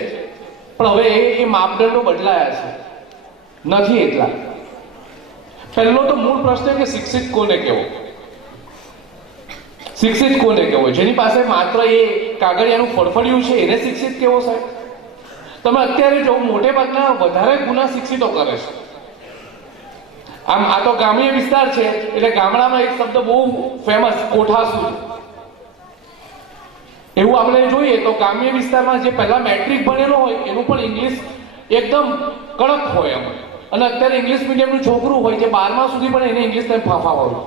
પણ હવે એ માપદંડો બદલાયા છે, નથી એટલા. પહેલો તો મૂળ પ્રશ્ન કે શિક્ષિત કોને કહેવો? શિક્ષિત કોને કહેવો? જેની પાસે માત્ર એ કાગળિયાનું ફડફડિયું છે એને શિક્ષિત કહેવો? સાહેબ, તમે અત્યારે જો મોટે ભાગના વધારે ગુના શિક્ષિતો કરે છે. આમ આ તો ગ્રામ્ય વિસ્તાર છે એટલે ગામડામાં એક શબ્દ બહુ ફેમસ, કોઠાસૂર. એવું આપણે જોઈએ તો ગ્રામ્ય વિસ્તારમાં જે પહેલા મેટ્રિક ભણેલો હોય એનું પણ ઇંગ્લિશ એકદમ કડક હોય એમ. અને અત્યારે ઇંગ્લિશ મીડિયમનું છોકરું હોય જે 12મા સુધી પણ એને ઇંગ્લિશ ટાઈમ ફાફા હોય.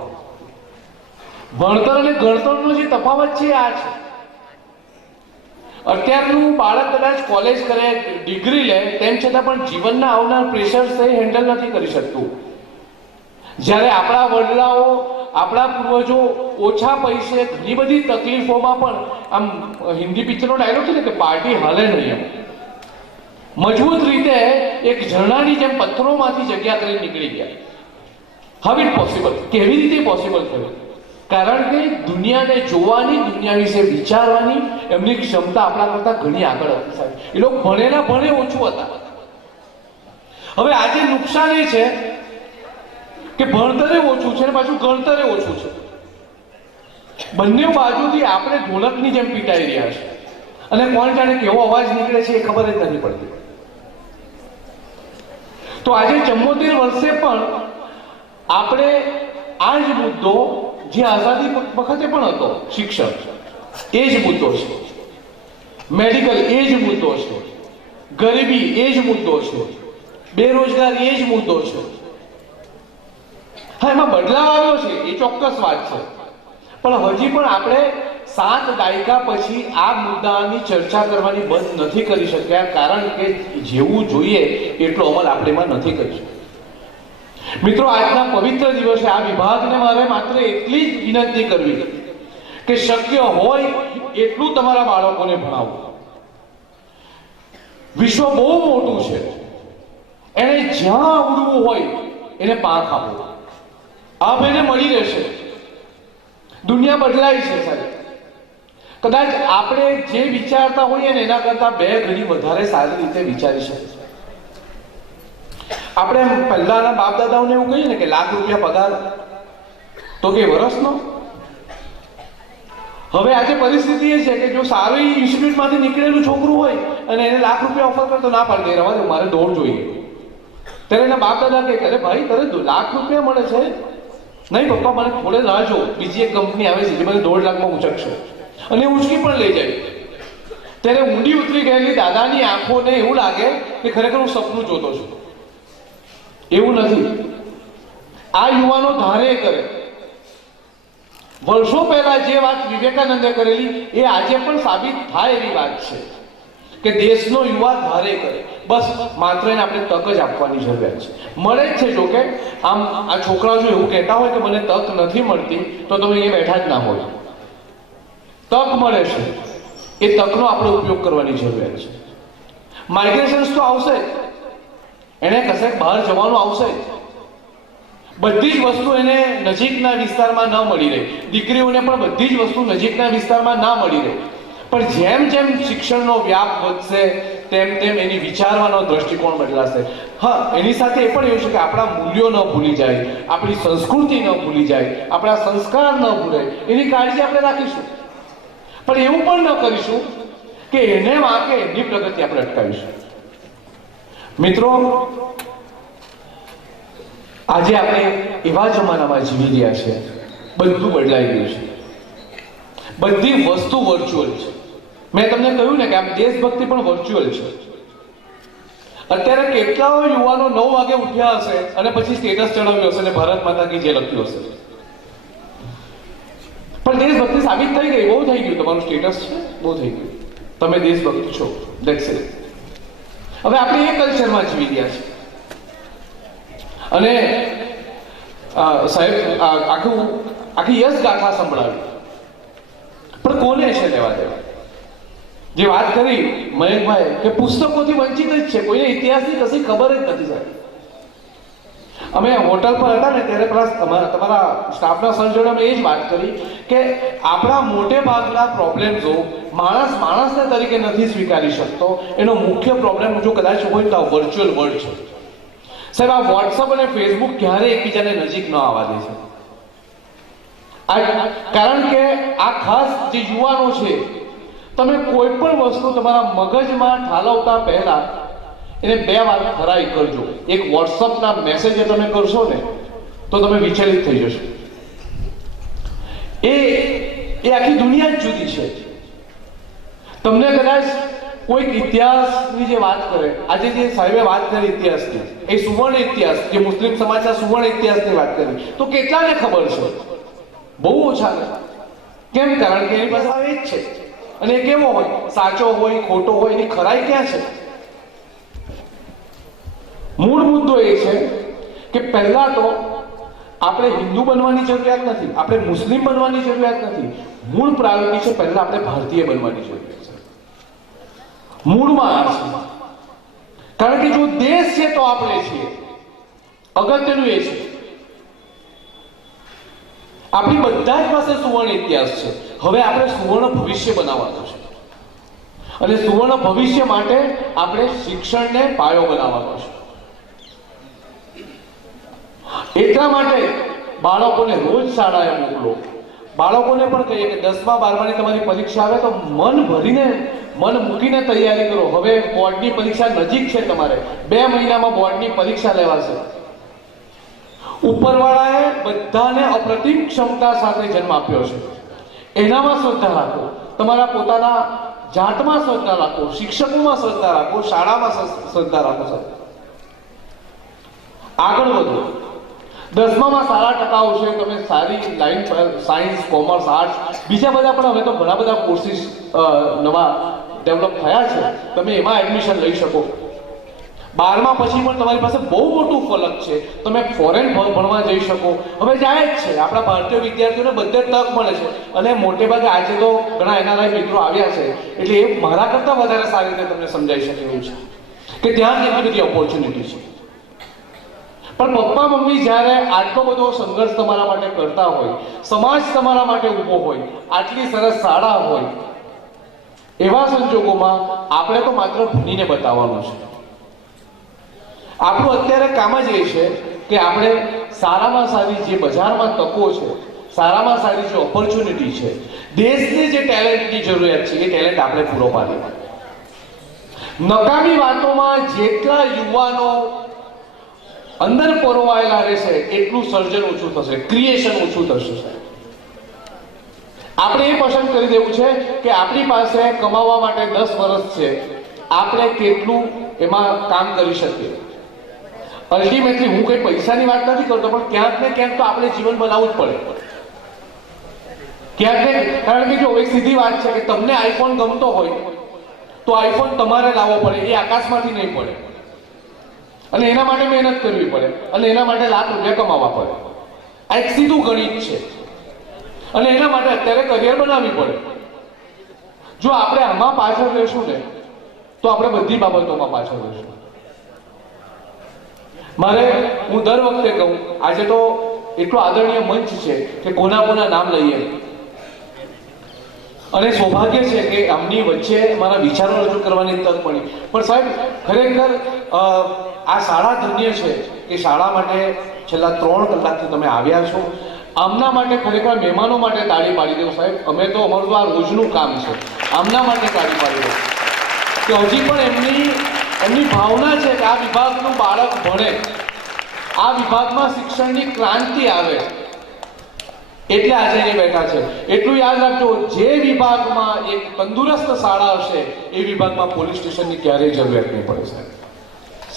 ભણતર અને ગણતરનો જે તફાવત છે આ છે. અત્યારનું બાળક કદાચ કોલેજ કરે, ડિગ્રી લે, તેમ છતાં પણ જીવનના આવનાર પ્રેશર્સ એ હેન્ડલ નથી કરી શકતું. જ્યારે આપણા વડલાઓ, આપણા પૂર્વજો ઓછા પૈસે ઘણી બધી તકલીફોમાં પણ, આમ હિન્દી પિક્ચરનો ડાયલોગ છે ને કે પાર્ટી હાલે નહીં, મજબૂત રીતે એક ઝરણાની જેમ પથ્થરોમાંથી જગ્યા કરી નીકળી ગયા. How it possible? કેવી રીતે પોસિબલ થયું? કારણ કે દુનિયાને જોવાની, દુનિયા વિશે વિચારવાની એમની ક્ષમતા આપણા કરતા ઘણી આગળ હતી. સાહેબ, એ લોકો ભણે ઓછું હતા. હવે આજે નુકસાન એ છે કે ભણતરે ઓછું છે ને પાછું ગણતરે ઓછું છે. બંને બાજુથી આપણે ઢોલકની જેમ પીટાઈ રહ્યા છે અને કોણ જાણે કેવો અવાજ નીકળે છે એ ખબર જ નથી પડતી. તો આજે 74 વર્ષે પણ આપણે આ જ મુદ્દો જે આઝાદી વખતે પણ હતો, શિક્ષણ એ જ મુદ્દો છે, મેડિકલ એ જ મુદ્દો છે, ગરીબી એ જ મુદ્દો છે, બેરોજગારી એ જ મુદ્દો છે. હા, એમાં બદલાવ આવ્યો છે એ ચોક્કસ વાત છે, પણ હજી પણ આપણે 7 દાયકા પછી આ મુદ્દાની ચર્ચા કરવાની બંધ નથી કરી શક્યા, કારણ કે જેવું જોઈએ એટલો અમલ આપણે એમાં નથી કરી શક્યા. મિત્રો, આજના પવિત્ર દિવસે આ વિભાગને મારે માત્ર એટલી જ વિનંતી કરવી કે શક્ય હોય એટલું તમારા બાળકોને ભણાવો. વિશ્વ બહુ મોટું છે, એને જ્યાં ઉડવું હોય એને પાંખ આપો, આપ એને મળી રહેશે. દુનિયા બદલાય છે સાહેબ. કદાચ આપણે જે વિચારતા હોઈએ ને એના કરતા 2 ગણી વધારે સારી રીતે વિચારી શકીએ. આપણે પહેલાના બાપ દાદાઓને એવું કહીએ ને કે લાખ રૂપિયા પગાર, તો કે વર્ષનો. હવે આજે પરિસ્થિતિ એ છે કે જો સારી ઇન્સ્ટિટ્યૂટમાંથી નીકળેલું છોકરું હોય અને એને લાખ રૂપિયા ઓફર કરતો ના પાડી દે, રવા દે મારે દોડ જોઈએ. ત્યારે એના બાપ દાદા કહે અરે ભાઈ તારે લાખ રૂપિયા મળે છે, નહીં પપ્પા મને થોડે રાહ જો, બીજી એક કંપની આવે છે જે મને 1.5 લાખમાં ઉચકશે, અને ઉચકી પણ લઈ જાય. ત્યારે ઊંડી ઉતરી ગયેલી દાદાની આંખોને એવું લાગે કે ખરેખર હું સપનું જોતો છું. એવું નથી. આ યુવાનો ધારે કરે. વર્ષો પહેલા જે વાત વિવેકાનંદે કરેલી એ આજે પણ સાબિત થાય એવી વાત છે કે દેશનો યુવા ધારે કરે, બસ માત્ર એને આપણે તક જ આપવાની જરૂરિયાત છે. મળે જ છે. જોકે આમ આ છોકરાઓ જો એવું કહેતા હોય કે મને તક નથી મળતી, તો તમે અહીંયા બેઠા જ ના હોય. તક મળે છે, એ તકનો આપણે ઉપયોગ કરવાની જરૂરિયાત છે. માઇગ્રેશન્સ તો આવશે, એને કશે બહાર જવાનું આવશે. બધી જ વસ્તુ એને નજીકના વિસ્તારમાં ન મળી રહે, દીકરીઓને પણ બધી જ વસ્તુ નજીકના વિસ્તારમાં ના મળી રહે. પણ જેમ જેમ શિક્ષણનો વ્યાપ વધશે તેમ તેમ એની વિચારવાનો દ્રષ્ટિકોણ બદલાશે. હા, એની સાથે એ પણ એવું છે કે આપણા મૂલ્યો ન ભૂલી જાય, આપણી સંસ્કૃતિ ન ભૂલી જાય, આપણા સંસ્કાર ન ભૂલે, એની કાળજી આપણે રાખીશું. પણ એવું પણ ન કરીશું કે એને વાંકે એની પ્રગતિ આપણે અટકાવીશું. મિત્રો, આજે આપણે એવા જમાનામાં જીવી રહ્યા છીએ, બધું બદલાઈ ગયું છે, બધી વસ્તુ વર્ચ્યુઅલ છે. મેં તમને કહ્યું ને કે આ દેશભક્તિ પણ વર્ચ્યુઅલ છે. અત્યારે કેટલાઓ યુવાનો 9 વાગે ઉઠ્યા હશે અને પછી સ્ટેટસ ચડાવ્યું હશે અને ભારત માતા કી જય લખ્યું હશે, પણ દેશભક્તિ સાબિત થઈ ગઈ. બહુ થઈ ગયું, તમારું સ્ટેટસ છે, બહુ થઈ ગયું, તમે દેશભક્ત છો, ધેટ્સ ઇટ. હવે આપણે એ કલ્ચરમાં જીવી રહ્યા છીએ. અને સાહેબ આખી યશ ગાથા સંભળાવી, પણ કોને છે લેવા દેવા? જે વાત કરી મયંકભાઈ કે પુસ્તકોથી વંચિત જ છે, કોઈને ઇતિહાસની કશી ખબર જ નથી સાહેબ. અમે હોટલ પર હતા ને ત્યારે પેલા તમારા સ્ટાફના સર જોડે અમે એ જ વાત કરી કે આપણા મોટે ભાગના પ્રોબ્લેમ્સો માણસને તરીકે નથી સ્વીકારી શકતો. એનો મુખ્ય પ્રોબ્લેમ જો કદાચ હોય તો વર્ચ્યુઅલ વર્લ્ડ છે સાહેબ. આ વોટ્સઅપ અને ફેસબુક ક્યારે એકબીજાને નજીક ન આવવા દે છે. કારણ કે આ ખાસ જે યુવાનો છે, તમે કોઈ પણ વસ્તુ તમારા મગજમાં ઠાલવતા પહેલા એને 2 વાર ખરાઈ કરજો. એક વોટ્સઅપના મેસેજ તમે કરશો ને તો તમે વિચલિત થઈ જશો. એ આખી દુનિયા જ જુદી છે. તમને કદાચ કોઈક ઇતિહાસની જે વાત કરે, આજે જે સાહેબે વાત કરી ઇતિહાસની, એ સુવર્ણ ઇતિહાસ, જે મુસ્લિમ સમાજના સુવર્ણ ઇતિહાસની વાત કરી, તો કેટલાને ખબર છે? બહુ ઓછાને. કેમ? કારણ કે એની પાસે એ જ છે. અને એ કેવો હોય? સાચો હોય, ખોટો હોય, એની ખરાઈ ક્યાં છે? મૂળ મુદ્દો એ છે કે પહેલા તો આપણે હિન્દુ બનવાની જરૂરિયાત નથી, આપણે મુસ્લિમ બનવાની જરૂરિયાત નથી. મૂળ પ્રાયોરિટી છે પહેલા આપણે ભારતીય બનવાની જરૂરિયાત છે. મૂળમાં છે. કારણ કે જો દેશ છે તો આપણે છીએ. અગત્યનું એ છે આપણી બધા જ પાસે સુવર્ણ ઇતિહાસ છે. હવે આપણે સુવર્ણ ભવિષ્ય બનાવવાનું છે, અને સુવર્ણ ભવિષ્ય માટે આપણે શિક્ષણને પાયો બનાવવાનો છે. એટલા માટે બાળકોને રોજ શાળાએ મોકલો. બાળકોને પણ કહીએ કે 10મા 12માની તમારી પરીક્ષા આવે તો મન મૂકીને તૈયારી કરો. હવે બોર્ડની પરીક્ષા નજીક છે, તમારે 2 મહિનામાં બોર્ડની પરીક્ષા લેવાશે. ઉપરવાળાએ બધાને અપ્રતિમ ક્ષમતા સાથે જન્મ આપ્યો છે. એનામાં શ્રદ્ધા રાખો, તમારા પોતાના જાતમાં શ્રદ્ધા રાખો, શિક્ષકોમાં શ્રદ્ધા રાખો, શાળામાં શ્રદ્ધા રાખો. આગળ વધો. 10મામાં સારા ટકા આવશે, તમે સારી લાઈન પર સાયન્સ, કોમર્સ, આર્ટ્સ, બીજા બધા પણ હવે તો ઘણા બધા કોર્સિસ નવા ડેવલપ થયા છે, તમે એમાં એડમિશન લઈ શકો. 12મા પછી પણ તમારી પાસે બહુ મોટું ફલક છે, તમે ફોરેન ભણવા જઈ શકો. હવે જાય જ છે, આપણા ભારતીય વિદ્યાર્થીઓને બધે તક મળે છે, અને મોટે ભાગે આજે તો ઘણા એનઆરઆઈ મિત્રો આવ્યા છે, એટલે એ મારા કરતાં વધારે સારી રીતે તમને સમજાઈ શકે એવું છે કે ત્યાં કેટલી બધી ઓપોર્ચ્યુનિટી છે. પણ પપ્પા મમ્મી જ્યારે આટલો બધો સંઘર્ષ તમારા માટે કરતા હોય, સમાજ તમારા માટે ઊભો હોય, આટલી સરસ શાળા હોય, એવા સંજોગોમાં આપણે તો માત્ર ભણીને બતાવવાનું છે. આપણું અત્યારે કામ જ એ છે કે આપણે સારામાં સારી જે બજારમાં તકો છે, સારામાં સારી જે ઓપોર્ચ્યુનિટી છે, દેશને જે ટેલેન્ટની જરૂરિયાત છે, એ ટેલેન્ટ આપણે પૂરો પાડીએ. નકામી વાતોમાં જેટલા યુવાનો અંદર પરોવાયેલા રહેશે એટલું સર્જન ઓછું થશે, ક્રિએશન ઓછું થશે. આપણે એ પસંદ કરી દેવું છે કે આપણી પાસે કમાવા માટે 10 વર્ષ છે, આપણે કેટલું એમાં કામ કરી શકીએ. અલ્ટિમેટલી હું કઈ પૈસાની વાત નથી કરતો, પણ ક્યાંક ને ક્યાંક તો આપણે જીવન બનાવવું જ પડે. ક્યાંક ને, કારણ કે જો એક સીધી વાત છે કે તમને આઈફોન ગમતો હોય તો આઈફોન તમારે લાવવો પડે, એ આકાશમાંથી નહીં પડે, અને એના માટે મહેનત કરવી પડે, અને એના માટે લાખ રૂપિયા કમાવા પડે. આ એક સીધું ગણિત છે, અને એના માટે અત્યારે કરિયર બનાવવી પડે. જો આપણે આમાં પાછળ રહેશું ને તો આપણે બધી બાબતોમાં પાછળ રહેશું. હું દર વખતે કહું, આજે તો એટલો આદરણીય મંચ છે કે કોના કોના નામ લઈએ, અને સૌભાગ્ય છે કે આમની વચ્ચે મારા વિચારો રજૂ કરવાની તક મળી. પણ સાહેબ, ખરેખર આ શાળા ધન્ય છે કે શાળા માટે છેલ્લા 3 કલાકથી તમે આવ્યા છો. આમના માટે ખરેખર મહેમાનો માટે તાળી પાડી દો સાહેબ. અમે તો અમારું તો આ રોજનું કામ છે, આમના માટે તાળી પાડી દો કે હજી પણ એમની ભાવના છે કે આ વિભાગનું બાળક ભણે, આ વિભાગમાં શિક્ષણની ક્રાંતિ આવે, એટલે આજે અહીં બેઠા છે. એટલું યાદ રાખજો, જે વિભાગમાં એક તંદુરસ્ત શાળા હશે એ વિભાગમાં પોલીસ સ્ટેશનની ક્યારેય જરૂરિયાત નહીં પડે સાહેબ.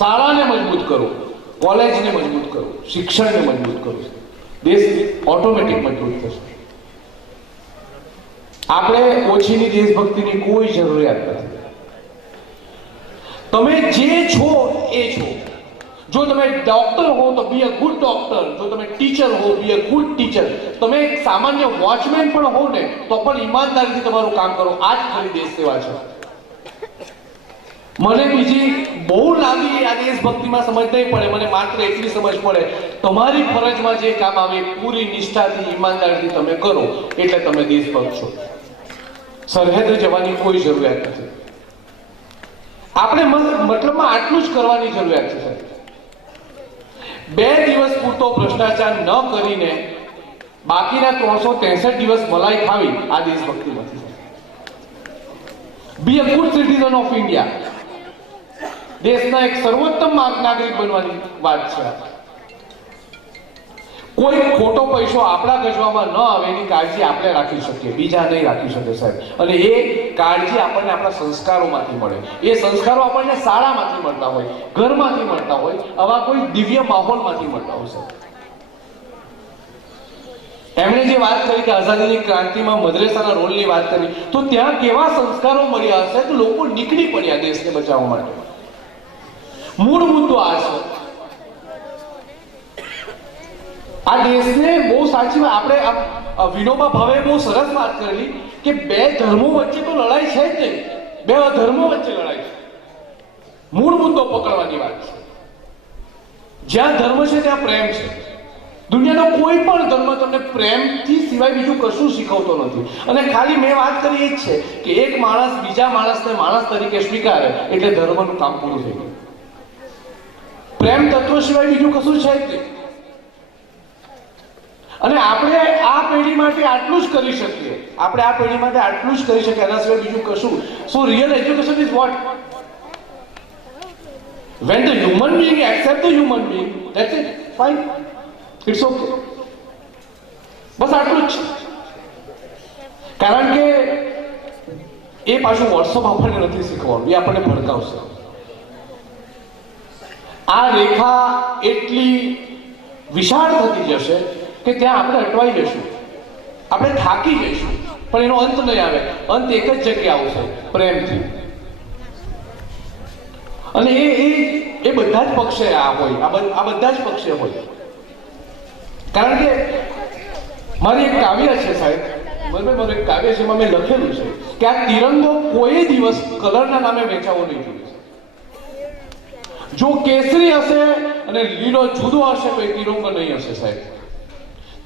શાળાને મજબૂત કરો, કોલેજને મજબૂત કરો, શિક્ષણને મજબૂત કરો, દેશ ઓટોમેટિક મજબૂત થશે. આપણે ઓછીની દેશભક્તિની કોઈ જરૂરિયાત નથી. તમે જે છો એ છો. જો તમે ડોક્ટર હો તો બી અ ગુડ ડોક્ટર, જો તમે ટીચર હો બી અ ગુડ ટીચર, તમે એક સામાન્ય વોચમેન પણ હો ને તો પણ ઈમાનદારીથી તમારું કામ કરો. આ જ ખરી દેશ સેવા છે. મને બીજી બહુ લાંબી આ દેશભક્તિમાં સમજ નહીં પડે, મને માત્ર એટલી સમજ પડે, તમારી ફરજમાં જે કામ આવે પૂરી નિષ્ઠાથી ઈમાનદારીથી તમે કરો એટલે તમે દેશભક્ત છો. સરહદે જવાની કોઈ જરૂરિયાત નથી. આપણે મતલબમાં આટલું જ કરવાની જરૂરિયાત છે સાહેબ. 2 દિવસ પૂરતો ભ્રષ્ટાચાર ન કરીને બાકીના 363 દિવસ ભલાઈ ખાવી આ દેશભક્તિ નથી. Be a good citizen of India, દેશના એક સર્વોત્તમ નાગરિક બનવાની વાત છે. કોઈ ખોટો પૈસો આપણા ગજવામાં ન આવે એની કાળજી આપણે રાખી શકીએ, બીજા નહીં રાખી શકે સાહેબ. અને એ કાળજી આપણને આપણા સંસ્કારોમાંથી મળે. એ સંસ્કારો આપણને શાળામાંથી મળતા હોય, ઘરમાંથી મળતા હોય, આવા કોઈ દિવ્ય માહોલમાંથી મળતા હોય સાહેબ. એમણે જે વાત કરી કે આઝાદીની ક્રાંતિમાં મદ્રેસાના રોલની વાત કરી, તો ત્યાં કેવા સંસ્કારો મળ્યા હશે તો લોકો નીકળી પડ્યા દેશને બચાવવા માટે. મૂળ મુદ્દો આ છે. આ દેશને બહુ સાચી આપણે વિનોબા ભાવે બહુ સરસ વાત કરેલી કે 2 ધર્મો વચ્ચે તો લડાઈ છે જ નહીં, 2 ધર્મો વચ્ચે લડાઈ છે. મૂળ મુદ્દો પકડવાની વાત છે. જ્યાં ધર્મ છે ત્યાં પ્રેમ છે. દુનિયાનો કોઈ પણ ધર્મ તમને પ્રેમથી સિવાય બીજું કશું શીખવતો નથી. અને ખાલી મેં વાત કરી એ જ છે કે એક માણસ બીજા માણસને માણસ તરીકે સ્વીકારે એટલે ધર્મનું કામ પૂરું થઈ ગયું. પ્રેમ તત્વ સિવાય બીજું કશું છે જ નહીં. અને આપણે આ પેઢી માટે આટલું જ કરી શકીએ, આપણે આ પેઢી માટે આટલું જ કરી શકીએ, એના સિવાય બીજું કશું. So real education is what? When the human being accept the human being, that's it, fine, it's okay. બસ આટલું જ છે. કારણ કે એ પાછું વોટ્સઅપ આપણને નથી શીખવાનું, એ આપણને ભડકાવશે. આ રેખા એટલી વિશાળ થતી જશે કે ત્યાં આપણે અટવાઈ જઈશું, આપણે થાકી જઈશું, પણ એનો અંત નહીં આવે. અંત એક જ જગ્યાએ આવશે, પ્રેમથી. અને એ એ બધા જ પક્ષે આ હોય, આ બધા જ પક્ષે હોય. કારણ કે મારી એક કાવ્ય છે સાહેબ, મારું એક કાવ્ય છે, એમાં મેં લખેલું છે કે આ તિરંગો કોઈ દિવસ કલરના નામે વેચાવો નહીં જોઈએ. જો કેસરી હશે અને લીલો જુદો હશે તો એ તિરંગો નહીં હશે સાહેબ.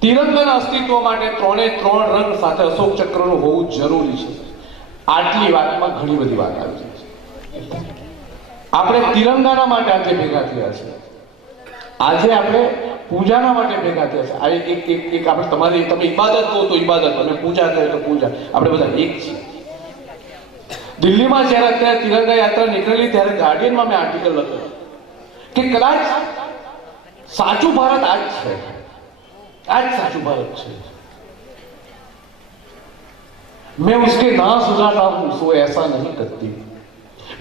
તિરંગાના અસ્તિત્વ માટે 3 રંગ સાથે અશોક ચક્રનું હોવું જરૂરી છે. આટલી વાતમાં ઘણી બધી વાત આવી છે. આપણે તિરંગાના માટે આજે ભેગા થયા છે. આજે આપણે પૂજાના માટે ભેગા થયા છે. આ એક આપણે તમારી, તમે ઇબાદત કહો તો ઇબાદત, તમે પૂજા કહો તો પૂજા, આપણે બધા એક છીએ. દિલ્હીમાં જ્યારે અત્યારે તિરંગા યાત્રા નીકળેલી ત્યારે ગાર્ડિયનમાં મેં આર્ટિકલ લખ્યું કે કદાચ સાચું ભારત આ જ છે, आज साचू भारत है. मैं उसके नाज उठाता हूं सो ऐसा नहीं करती,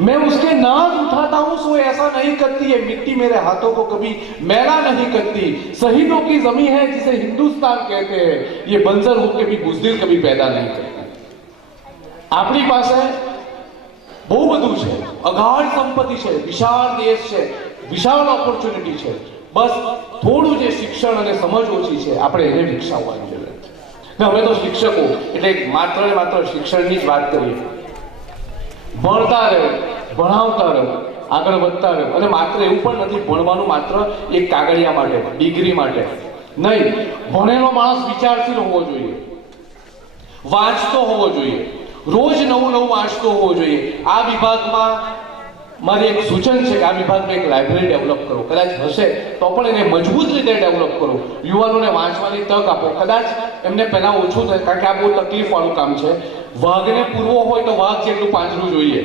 मैं उसके नाज उठाता हूं सो ऐसा नहीं करती, ये मिट्टी मेरे हाथों को कभी मैला नहीं करती, शहीदों की जमीन है जिसे हिंदुस्तान कहते हैं, ये बंजर होकर भी बुज़दिल कभी पैदा नहीं करती. આપણી પાસે બહુ બધું છે, અગાધ સંપત્તિ છે, વિશાળ દેશ છે, વિશાળ ઓપોર્ચ્યુનિટી છે. બસ થોડું જે શિક્ષણ અને સમજ ઓછી છે, આપણે એને વિકસાવવાની જરૂર છે. ને હવે તો શિક્ષકો એટલે માત્ર ને માત્ર શિક્ષણની જ વાત કરીએ. ભણતા રહો, ભણાવતા રહો, આગળ વધતા રહો. અને માત્ર એવું પણ નથી ભણવાનું માત્ર એક કાગળિયા માટે, ડિગ્રી માટે નહીં. ભણેલો માણસ વિચારશીલ હોવો જોઈએ, વાંચતો હોવો જોઈએ, રોજ નવું વાંચતો હોવો જોઈએ. આ વિભાગમાં મારી એક સૂચન છે કે આ વિભાગમાં એક લાઇબ્રેરી ડેવલપ કરો. કદાચ હશે તો પણ એને મજબૂત રીતે ડેવલપ કરો. યુવાનોને વાંચવાની તક આપો. કદાચ એમને પહેલા ઓછું થાય, કારણ કે આ બહુ તકલીફવાળું કામ છે. વાઘને પૂરવો હોય તો વાઘ જેટલું પાંજરું જોઈએ,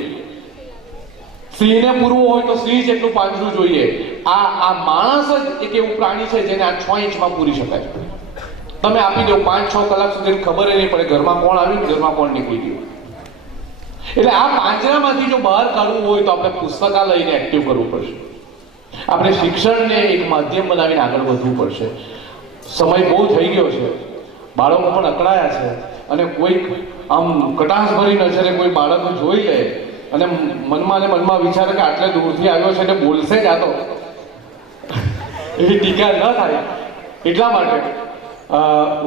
સિંહને પૂરવું હોય તો સિંહ જેટલું પાંજરું જોઈએ. આ માણસ જ એક એવું પ્રાણી છે જેને આ 6 ઇંચમાં પૂરી શકાય. તમે આપી દો 5-6 કલાક સુધી ખબર નહીં પડે ઘરમાં કોણ આવ્યું, ઘરમાં કોણ નીકળી ગયું. એટલે આ પાંજરામાંથી જો બહાર કાઢવું હોય તો આપણે પુસ્તકાલયને એક્ટિવ કરવું પડશે. આપણે શિક્ષણને એક માધ્યમ બનાવીને આગળ વધવું પડશે. સમય બહુ થઈ ગયો છે, બાળકો પણ અકળાયા છે, અને કોઈ આમ કટાશભરી નજરે કોઈ બાળકો જોઈ લે અને મનમાં ને મનમાં વિચારે કે આટલે દૂરથી આવ્યો છે ને બોલશે જ આ તો, એવી ટીકા ન થાય. એટલા માટે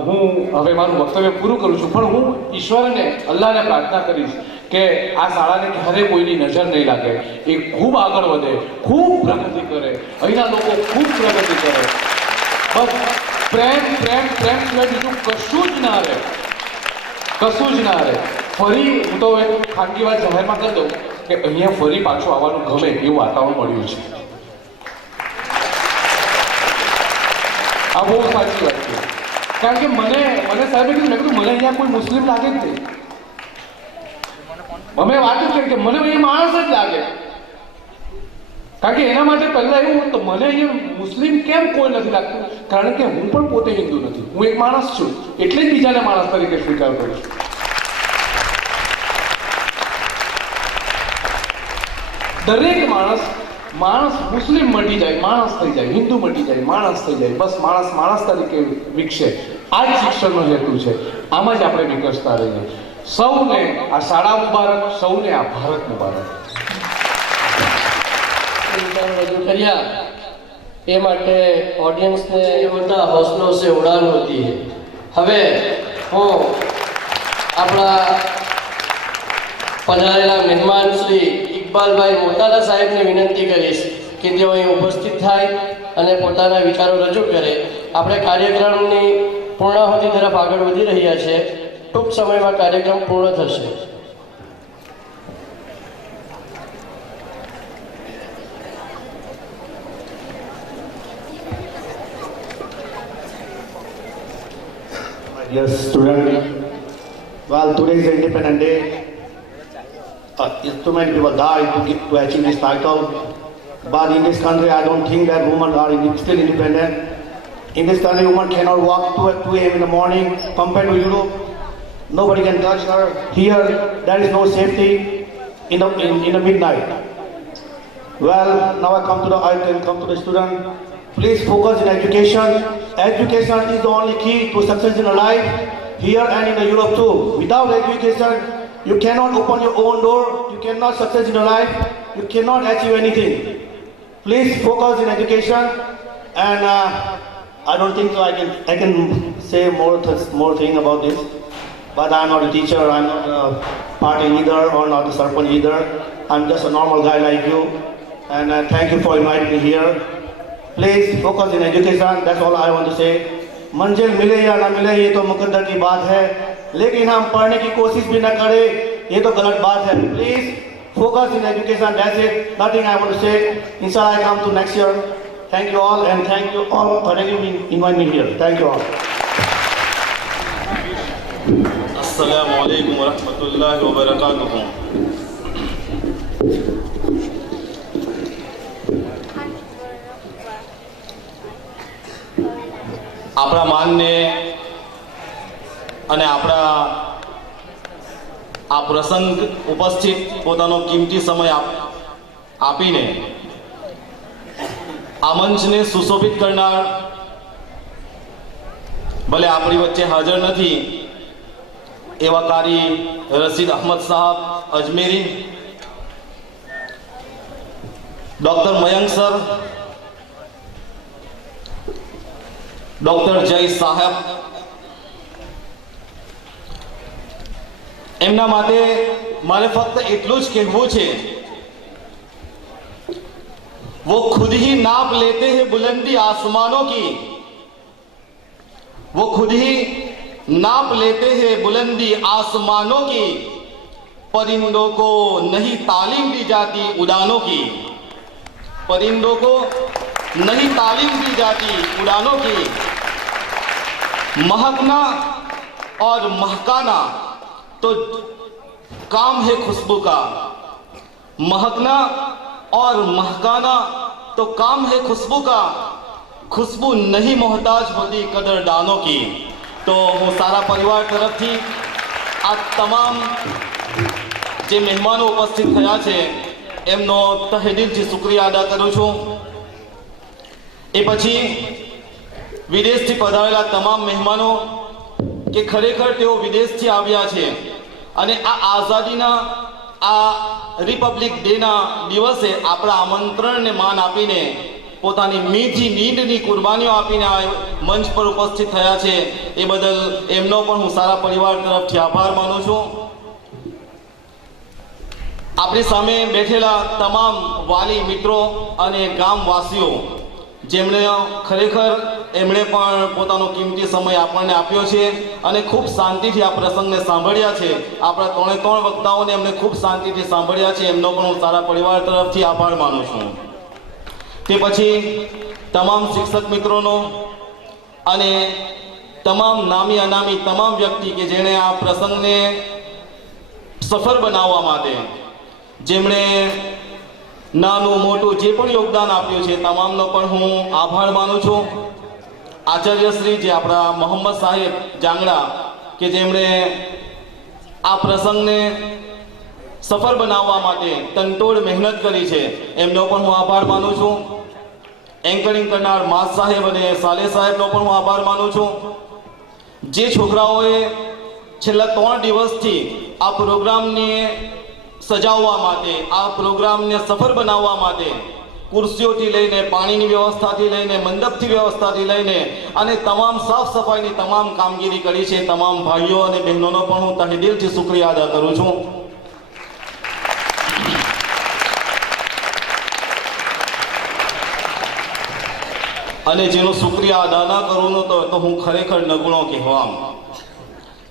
હું હવે મારું વક્તવ્ય પૂરું કરું છું. પણ હું ઈશ્વરને, અલ્લાહને પ્રાર્થના કરીશ કે આ શાળાને ક્યારે કોઈની નજર નહીં લાગે, એ ખૂબ આગળ વધે, ખૂબ પ્રગતિ કરે, અહીંના લોકો ખૂબ પ્રગતિ કરે. બસ પ્રેમ પ્રેમ પ્રેમ સિવાય બીજું કશું જ ના રહે, કશું જ ના રહે. ફરી હું તો એક ખાનગી વાત જાહેરમાં કરી દઉં કે અહીંયા ફરી પાછું આવવાનું ગમે એવું વાતાવરણ મળ્યું છે. આ બહુ સાચી વાત છે. કારણ કે મને સાહેબે કીધું, મેં કીધું મને અહીંયા કોઈ મુસ્લિમ લાગે જ નહીં. અમે વાત જ કરી કે મને અહીંયા માણસ જ લાગે. કારણ કે એના માટે પહેલા એવું તો મને અહીંયા મુસ્લિમ કેમ કોઈ નથી લાગતું, કારણ કે હું પણ પોતે હિન્દુ નથી, હું એક માણસ છું, એટલે જ બીજાને માણસ તરીકે સ્વીકાર કરું છું. દરેક માણસ મુસ્લિમ મટી જાય માણસ થઈ જાય, હિન્દુ મટી જાય માણસ થઈ જાય, બસ માણસ તરીકે વિકસે. આ જ શિક્ષણનો હેતુ છે. આમાં જ આપણે વિકસતા રહીએ. સૌને આ શાળા મુબારક, સૌને આ ભારત મુબારક. રજૂ કર્યા એ માટે ઓડિયન્સને બધા હોસલો સે ઉડાન હોતી હૈ. હવે હું આપણા પધારેલા મહેમાન શ્રી ઇકબાલભાઈ મોટાલા સાહેબને વિનંતી કરીશ કે તેઓ અહીં ઉપસ્થિત થાય અને પોતાના વિચારો રજૂ કરે. આપણે કાર્યક્રમની પૂર્ણાહુતિ તરફ આગળ વધી રહ્યા છે. ટૂંક સમયમાં કાર્યક્રમ પૂર્ણ થશે. Yes, student. Well, today is Independence Day. Too many people died to achieve this title. But in this country, I don't think that women are still independent. In this country, women cannot walk 2 a.m. in the morning compared to Europe. Nobody can touch her. Here, there is no safety in the midnight. Well, now I come to the student. Please focus in education. Education is the only key to success in life, here and in the Europe too. Without education, you cannot open your own door, you cannot success in your life, you cannot achieve anything. please focus in education. And I don't think so I can say more thing about this. But I'm not a teacher, I'm not a party leader or not a sarpanch either. I'm just a normal guy like you. And thank you for inviting me here. Please focus in education, that's all I want to say. मंजिल मिले या ना मिले ये तो मुकद्दर की बात है, लेकिन हम पढ़ने की कोशिश भी ना करें ये तो गलत बात है. Please focus in education, that's it. Nothing I want to say. Inshallah I come to next year. Thank you all and thank you all for inviting me here. Thank you all. अस्सलामु अलैकुम वरहमतुल्लाहि वबरकातुहू. આપણા માનને અને આપણા આ પ્રસંગ ઉપસ્થિત પોતાનો કિંમતી સમય આપીને આ મંચને સુશોભિત કરનાર ભલે આપણી વચ્ચે હાજર નથી એવા કારી રશીદ અહમદ સાહેબ Ajmeri, doctor Mayank sir, doctor જય સાહેબ, એમના માટે મારે ફક્ત એટલું જ કહેવું છે, वो खुद ही नाप लेते हैं बुलंदी आसमानों की, वो खुद ही नाप लेते हैं बुलंदी आसमानों की, परिंदों को नहीं तालीम दी जाती उड़ानों की, परिंदों को नहीं तालीम दी जाती उड़ानों की. महकना और महकाना तो काम है खुशबू का, महकना और महकाना तो काम है खुशबू का, खुशबू नहीं मोहताज होती कदरदानों की. तो હું સારા પરિવાર તરફથી આ તમામ જે મહેમાનો ઉપસ્થિત થયા છે એમનો તહેદિલથી શુક્રિયા અદા કરું છું. એ પછી વિદેશથી પધારેલા તમામ મહેમાનો કે ખરેખર તેઓ વિદેશથી આવ્યા છે અને આ આઝાદીના આ રિપબ્લિક ડેના દિવસે આપણા આમંત્રણને માન આપીને પોતાની મીઠી નીંદની કુરબાનીઓ આપીને આ મંચ પર ઉપસ્થિત થયા છે એ બદલ એમનો પણ હું સારા પરિવાર તરફથી આભાર માનું છું. આપણી સામે બેઠેલા તમામ વાલી મિત્રો અને ગામવાસીઓ જેમણે ખરેખર એમણે પણ પોતાનો કિંમતી સમય આપણને આપ્યો છે અને ખૂબ શાંતિથી આ પ્રસંગને સાંભળ્યા છે. આપણા ત્રણ વક્તાઓને એમણે ખૂબ શાંતિથી સાંભળ્યા છે, એમનો પણ હું સારા પરિવાર તરફથી આભાર માનું છું. તે પછી તમામ શિક્ષક મિત્રોનો અને તમામ નામી અનામી તમામ વ્યક્તિ કે જેણે આ પ્રસંગને સફળ બનાવવા માટે જેમણે નાનું મોટું જે પણ યોગદાન આપ્યું છે તમામનો પણ હું આભાર માનું છું. આચાર્યશ્રી જે આપણા મોહમ્મદ સાહેબ જાંગડા કે જેમણે આ પ્રસંગને સફળ બનાવવા માટે તનતોડ મહેનત કરી છે એમનો પણ હું આભાર માનું છું. એન્કરિંગ કરનાર માસ સાહેબ અને સાલે સાહેબનો પણ હું આભાર માનું છું. જે છોકરાઓએ છેલ્લા 3 દિવસથી આ પ્રોગ્રામને સજાવવા માટે આ પ્રોગ્રામને સફળ બનાવવા માટે कुर्सीओथी लईने पाणीनी व्यवस्थाथी लईने मंडपथी व्यवस्थाथी लईने अने तमाम साफ सफाईनी तमाम कामगीरी करी छे तमाम भाईओ अने बहनोनो पण हूँ तहेदिलथी शुक्रिया अदा करूं छूं. अने जेनो शुक्रिया अदा न करूं तो हूँ खरेखर नगुणो कहेवाम.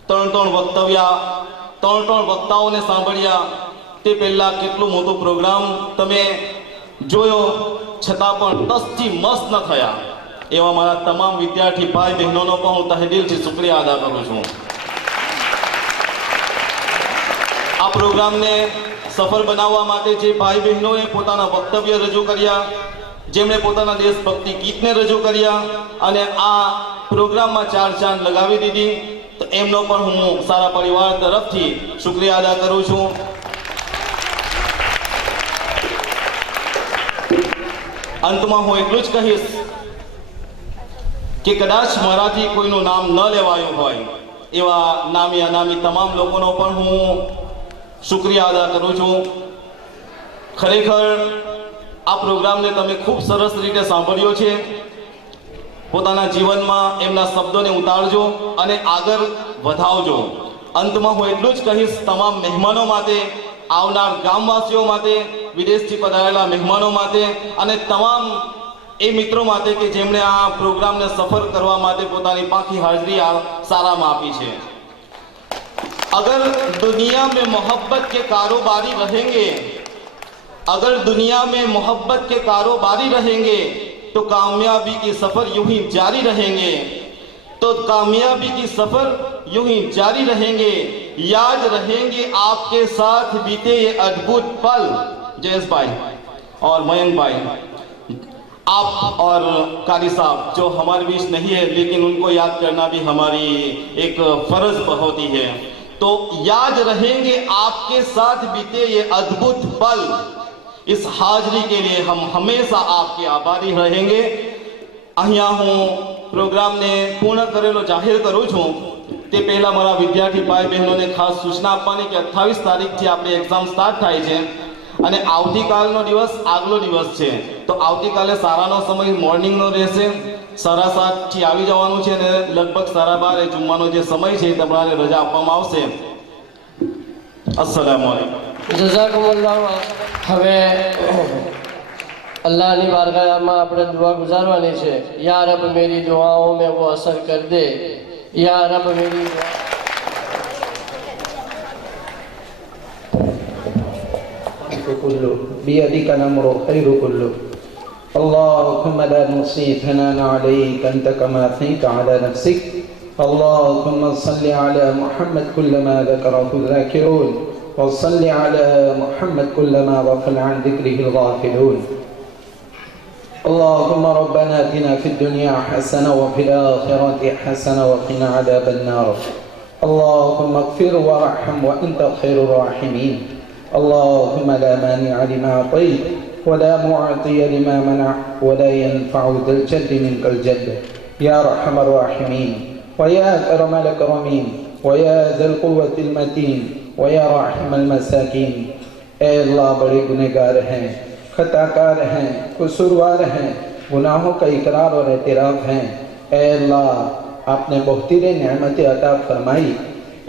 त्रण वक्ताओने सांभळ्या ते पहेला केटलुं मोटुं प्रोग्राम तमे जोयो छतां पण तसथी मस्त न थया एवा मारा तमाम विद्यार्थी भाई बहनोनो पण हूँ तहेदिलथी शुक्रिया अदा करूं छूं. आ प्रोग्रामने सफल बनाववा माटे जे भाई बहनोए पोताना वक्तव्य रजू कर्या जेमणे पोताना देशभक्ति गीतने रजू कर्या अने आ प्रोग्राममां 4 चांद लगावी दीधी तो एमनो पण हूँ सारा परिवार तरफथी शुक्रिया अदा करूं छूं. अंतमां हूँ एटलुं ज कहीश कि कदाच माराथी कोईनुं नाम न लेवायुं होय एवा नामी अनामी तमाम लोकोनो पण हूँ शुक्रिया अदा करूं छूं. खरेखर આ પ્રોગ્રામને તમે ખૂબ સરસ રીતે સાંભળ્યો છે. પોતાના જીવનમાં એમના શબ્દોને ઉતારજો અને આગળ વધાવજો. અંતમાં હું એટલું જ કહીશ તમામ મહેમાનો માટે, આવનાર ગામવાસીઓ માટે, વિદેશથી પધારેલા મહેમાનો માટે અને તમામ એ મિત્રો માટે કે જેમણે આ પ્રોગ્રામને સફળ કરવા માટે પોતાની પાકી હાજરી આ સારામાં આપી છે. अगर दुनिया में मोहब्बत के कारोबारी रहेंगे, अगर दुनिया में मोहब्बत के कारोबारी रहेंगे तो कामयाबी की सफ़र यूं ही जारी रहेंगे, तो कामयाबी की सफ़र यूं ही जारी रहेंगे. याद रहेंगे आपके साथ बीते ये अद्भुत पल. जयेश भाई और मयंक भाई, आप और कारी साहब जो हमारे बीच नहीं है लेकिन उनको याद करना भी हमारी एक फ़र्ज होती है. तो याद रहेंगे आपके साथ बीते ये अद्भुत पल. इस हाजरी के लिए हम हमेशा आपके आभारी रहेंगे. અહીંયા હું પ્રોગ્રામને પૂર્ણ કરેલો જાહેર કરું છું. તે પહેલાં મારા વિદ્યાર્થી ભાઈ બહેનોને ખાસ સૂચના આપવાની કે 28 તારીખથી આપણે એક્ઝામ સ્ટાર્ટ થાય છે અને આવતીકાલનો દિવસ આગલો દિવસ છે. તો આવતીકાલે સારાનો સમય મોર્નિંગનો રહેશે. 7:30થી આવી જવાનું છે અને લગભગ 12:30 જમવાનો જે સમય છે તમારે રજા આપવામાં આવશે. અસ્સલામુ અલૈકુમ. જઝાકુમુલ્લાહ. હવે अल्लाह बारगाह में આપણે दुआ गुजारवानी છે. या रब मेरी दुआओं में वो असर कर दे, या रब मेरी कुल्लु बियदिक अल-अम्रु खैरु कुल्लु. अल्लाहुम्मा ला नुसी थनान अलैक अंत कमा अथनीत अला नफ्सिक. अल्लाहुम्मा सल्लि अला मुहम्मद कुल्लमा ज़करहु ज़ाकिरून व सल्लि अला मुहम्मद कुल्लमा गफल अन ज़िक्रिहि ग़ाफिलून. अल्लाहुम्मा रब्बना आतिना फिद दुनिया हसना व फिल आखिरति हसना व क़िना अज़ाबन नार. अल्लाहुम्मा इग़फिर वरहम व अंत खैरुर राहिमीन. अल्लाहुम्मा ला मानिअ लिमा अतैत व ला मुअतिय लिमा मनअत व ला यनफ़अु ज़ल जद्दि मिनकल जद्द. या अरहमर राहिमीन व या अकरमल अकरमीन व या ज़ल क़ुव्वतिल मतीन व या राहिमल मसाकीन. ए अल्लाह, बड़े गुनहगार हैं, खताकार हैं, कसूरवार हैं, गुनाहों का इकरार और एतराफ़ हैं. ए अल्लाह, आपने बहुतीरे नेमतें अता फरमाई.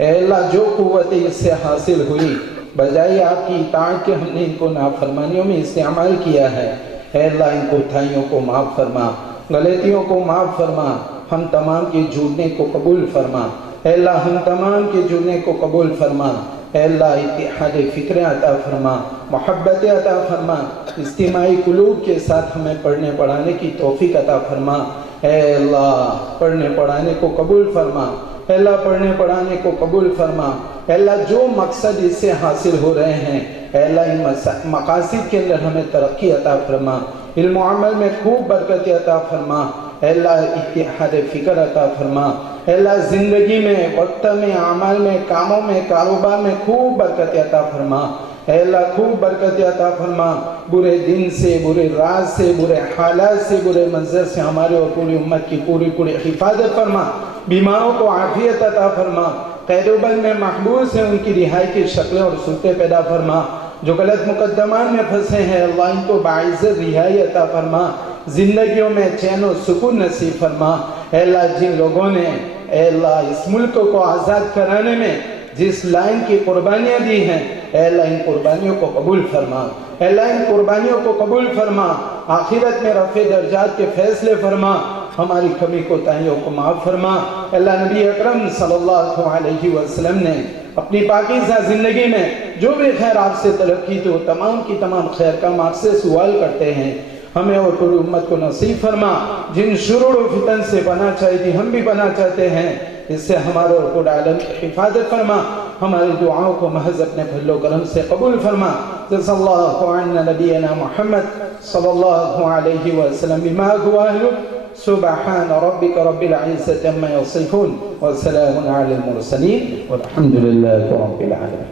ए अल्लाह, जो कुव्वत इससे हासिल हुई बजाय आपकी इताअत के हमने इनको नाफरमानियों में इस्तेमाल किया है. ए अल्लाह, इन कोताहियों को माफ़ फरमा, गलतियों को माफ़ फरमा. हम तमाम के जुड़ने को कबूल फरमा. ए अल्लाह, हम तमाम के जुड़ने को कबूल फरमा. ए अल्लाह, इत्तिहाद फ़िक्र अता फरमा, मोहब्बत अता फरमा. इज्तिमाई कुलूब के साथ हमें पढ़ने पढ़ाने की तौफीक अता फरमा. ए अल्लाह, पढ़ने पढ़ाने को कबूल फरमा. ए अल्लाह, पढ़ने पढ़ाने को कबूल फरमा. ए अल्लाह, जो मकसद इससे हासिल हो रहे हैं, ए अल्लाह, इन मकासद के अंदर हमें तरक्की अता फरमा. इल्म अमल में खूब बरकत अता फरमा. ए अल्लाह, इत्तिहाद फ़िक्र अता फरमा. ए अल्लाह, ज़िंदगी में, वक्त में, अमल में, कामों में, कारोबार में खूब बरकत अता फरमा. ए अल्लाह, खूब बरकत अता फरमा. बुरे दिन से, बुरे रात से, बुरे हालात से, बुरे मंजर से हमारे और पूरी उम्मत की पूरी हिफाजत फरमा. बीमारों को आफियत अता फरमा. कैदोबंद में महबूस हैं, उनकी रिहाई की शक्लें और सूरतें पैदा फरमा. जो गलत मुकद्दमान में फंसे हैं, अल्लाह, इनको बाइज़्ज़त रिहाई अता फरमा. जिंदगियों में चैन और सुकून नसीब फरमा. ए अल्लाह, जिन लोगों ने, ए अल्लाह, इस मुल्क को आज़ाद कराने में जिस लाइन की कुर्बानियाँ दी हैं, ए अल्लाह, इन कुर्बानियों को कबूल फरमा. ए अल्लाह, इन कुर्बानियों को कबूल फरमा. आखिरत में रफ़े दर्जात के फैसले फरमा. हमारी कमी कोताहियों को माफ़ फरमा. अल्लाह, नबी अकरम सल्लल्लाहु अलैहि वसल्लम ने अपनी पाकीज़ा ज़िंदगी में जो भी खैर आपसे तलब की तो तमाम की तमाम खैर का आपसे सवाल करते हैं. हमें और पूरी उम्मत को नसीब फरमा. जिन शुरूर व फितन से बना चाहती हम भी बना चाहते हैं, इससे हमारे और पूरे आलम की हिफाजत फरमा. हमारी दुआओं को महज अपने फजल व करम से कबूल फरमा. सल्लल्लाहु अला नबीना मुहम्मद सल्लल्लाहु अलैहि वसल्लम बिमा हुआ है. सुब्हान रब्बिक रब्बिल इज्जति अम्मा यसिफून व सलामुन अलल मुरसलीन वल्हम्दुलिल्लाहि रब्बिल आलमीन.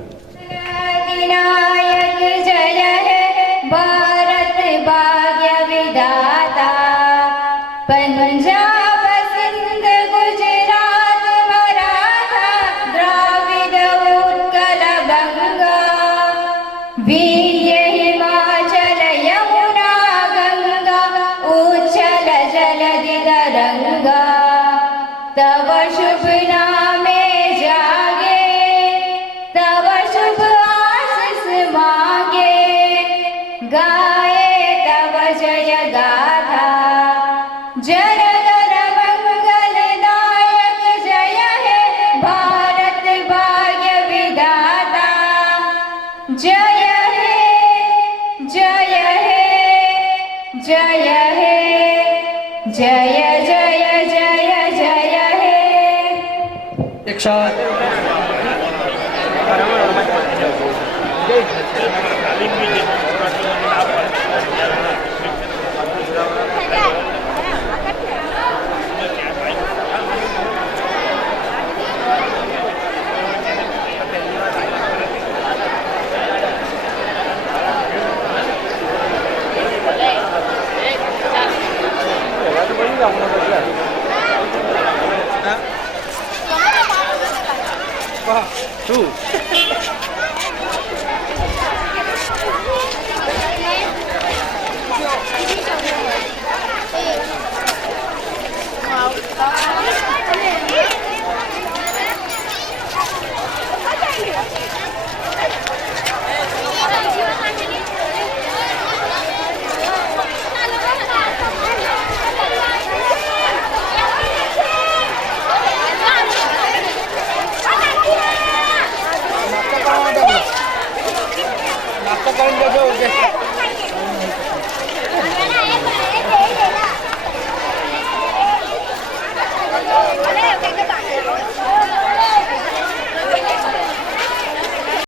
विनायक जय है भारत भाग्य विधाता. पंजाब सिंध गुजरात मराठा द्राविड उत्कल गंगा वीर्य हिमाचल यमुना जय गाथा जन गण मंगलदायक जय हे भारत भाग्य विधाता जय हे जय हे जय हे जय जय जय जय हे एक साथ Two.